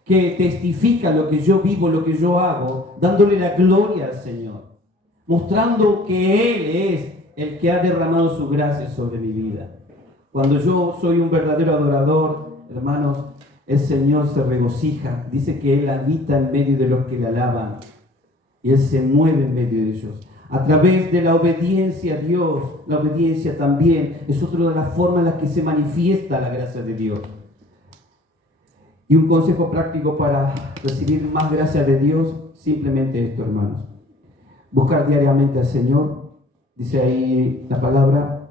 que testifica lo que yo vivo, lo que yo hago, dándole la gloria al Señor, mostrando que Él es el que ha derramado su gracia sobre mi vida. Cuando yo soy un verdadero adorador, hermanos, el Señor se regocija. Dice que Él habita en medio de los que le alaban y Él se mueve en medio de ellos. A través de la obediencia a Dios, la obediencia también es otra de las formas en las que se manifiesta la gracia de Dios. Y un consejo práctico para recibir más gracia de Dios, simplemente esto, hermanos. Buscar diariamente al Señor, dice ahí la palabra.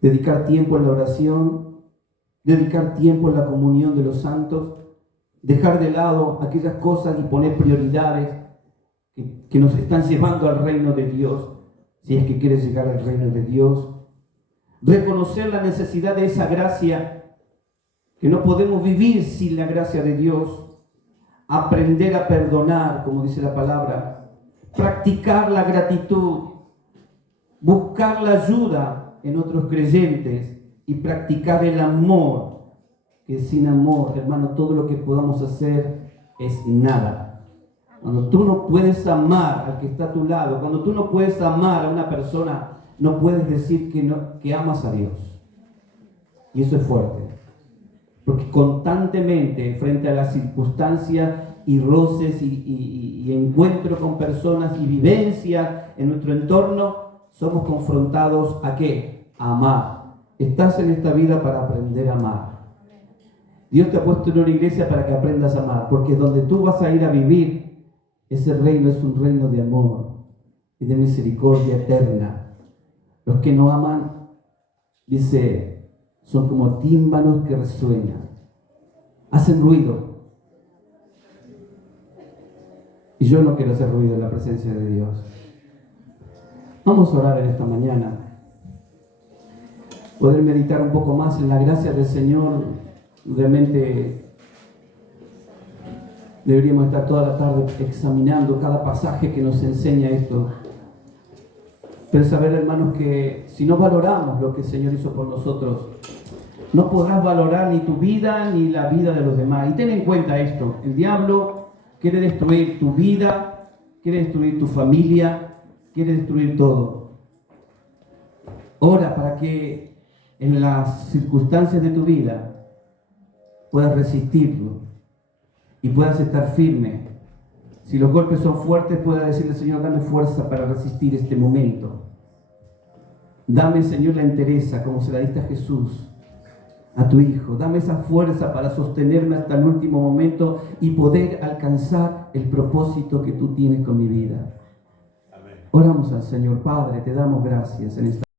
Dedicar tiempo en la oración, dedicar tiempo en la comunión de los santos, dejar de lado aquellas cosas y poner prioridades que nos están llevando al reino de Dios, si es que quieres llegar al reino de Dios. Reconocer la necesidad de esa gracia, que no podemos vivir sin la gracia de Dios. Aprender a perdonar, como dice la palabra. Practicar la gratitud. Buscar la ayuda en otros creyentes y practicar el amor, que sin amor, hermano, todo lo que podamos hacer es nada. Cuando tú no puedes amar al que está a tu lado, cuando tú no puedes amar a una persona, no puedes decir que amas a Dios. Y eso es fuerte. Porque constantemente, frente a las circunstancias y roces y encuentro con personas y vivencias en nuestro entorno, somos confrontados ¿a qué? A amar. Estás en esta vida para aprender a amar. Dios te ha puesto en una iglesia para que aprendas a amar, porque donde tú vas a ir a vivir, ese reino es un reino de amor y de misericordia eterna. Los que no aman, dice, son como tímpanos que resuenan, hacen ruido. Y yo no quiero hacer ruido en la presencia de Dios. Vamos a orar en esta mañana. Poder meditar un poco más en la gracia del Señor. Realmente deberíamos estar toda la tarde examinando cada pasaje que nos enseña esto. Pero saber, hermanos, que si no valoramos lo que el Señor hizo por nosotros, no podrás valorar ni tu vida ni la vida de los demás. Y ten en cuenta esto: el diablo quiere destruir tu vida, quiere destruir tu familia, quiere destruir todo. Ora para que en las circunstancias de tu vida puedas resistirlo y puedas estar firme. Si los golpes son fuertes, puedas decirle: Señor, dame fuerza para resistir este momento. Dame, Señor, la entereza como se la diste a Jesús. a tu hijo. Dame esa fuerza para sostenerme hasta el último momento y poder alcanzar el propósito que tú tienes con mi vida. Oramos al Señor. Padre, te damos gracias en esta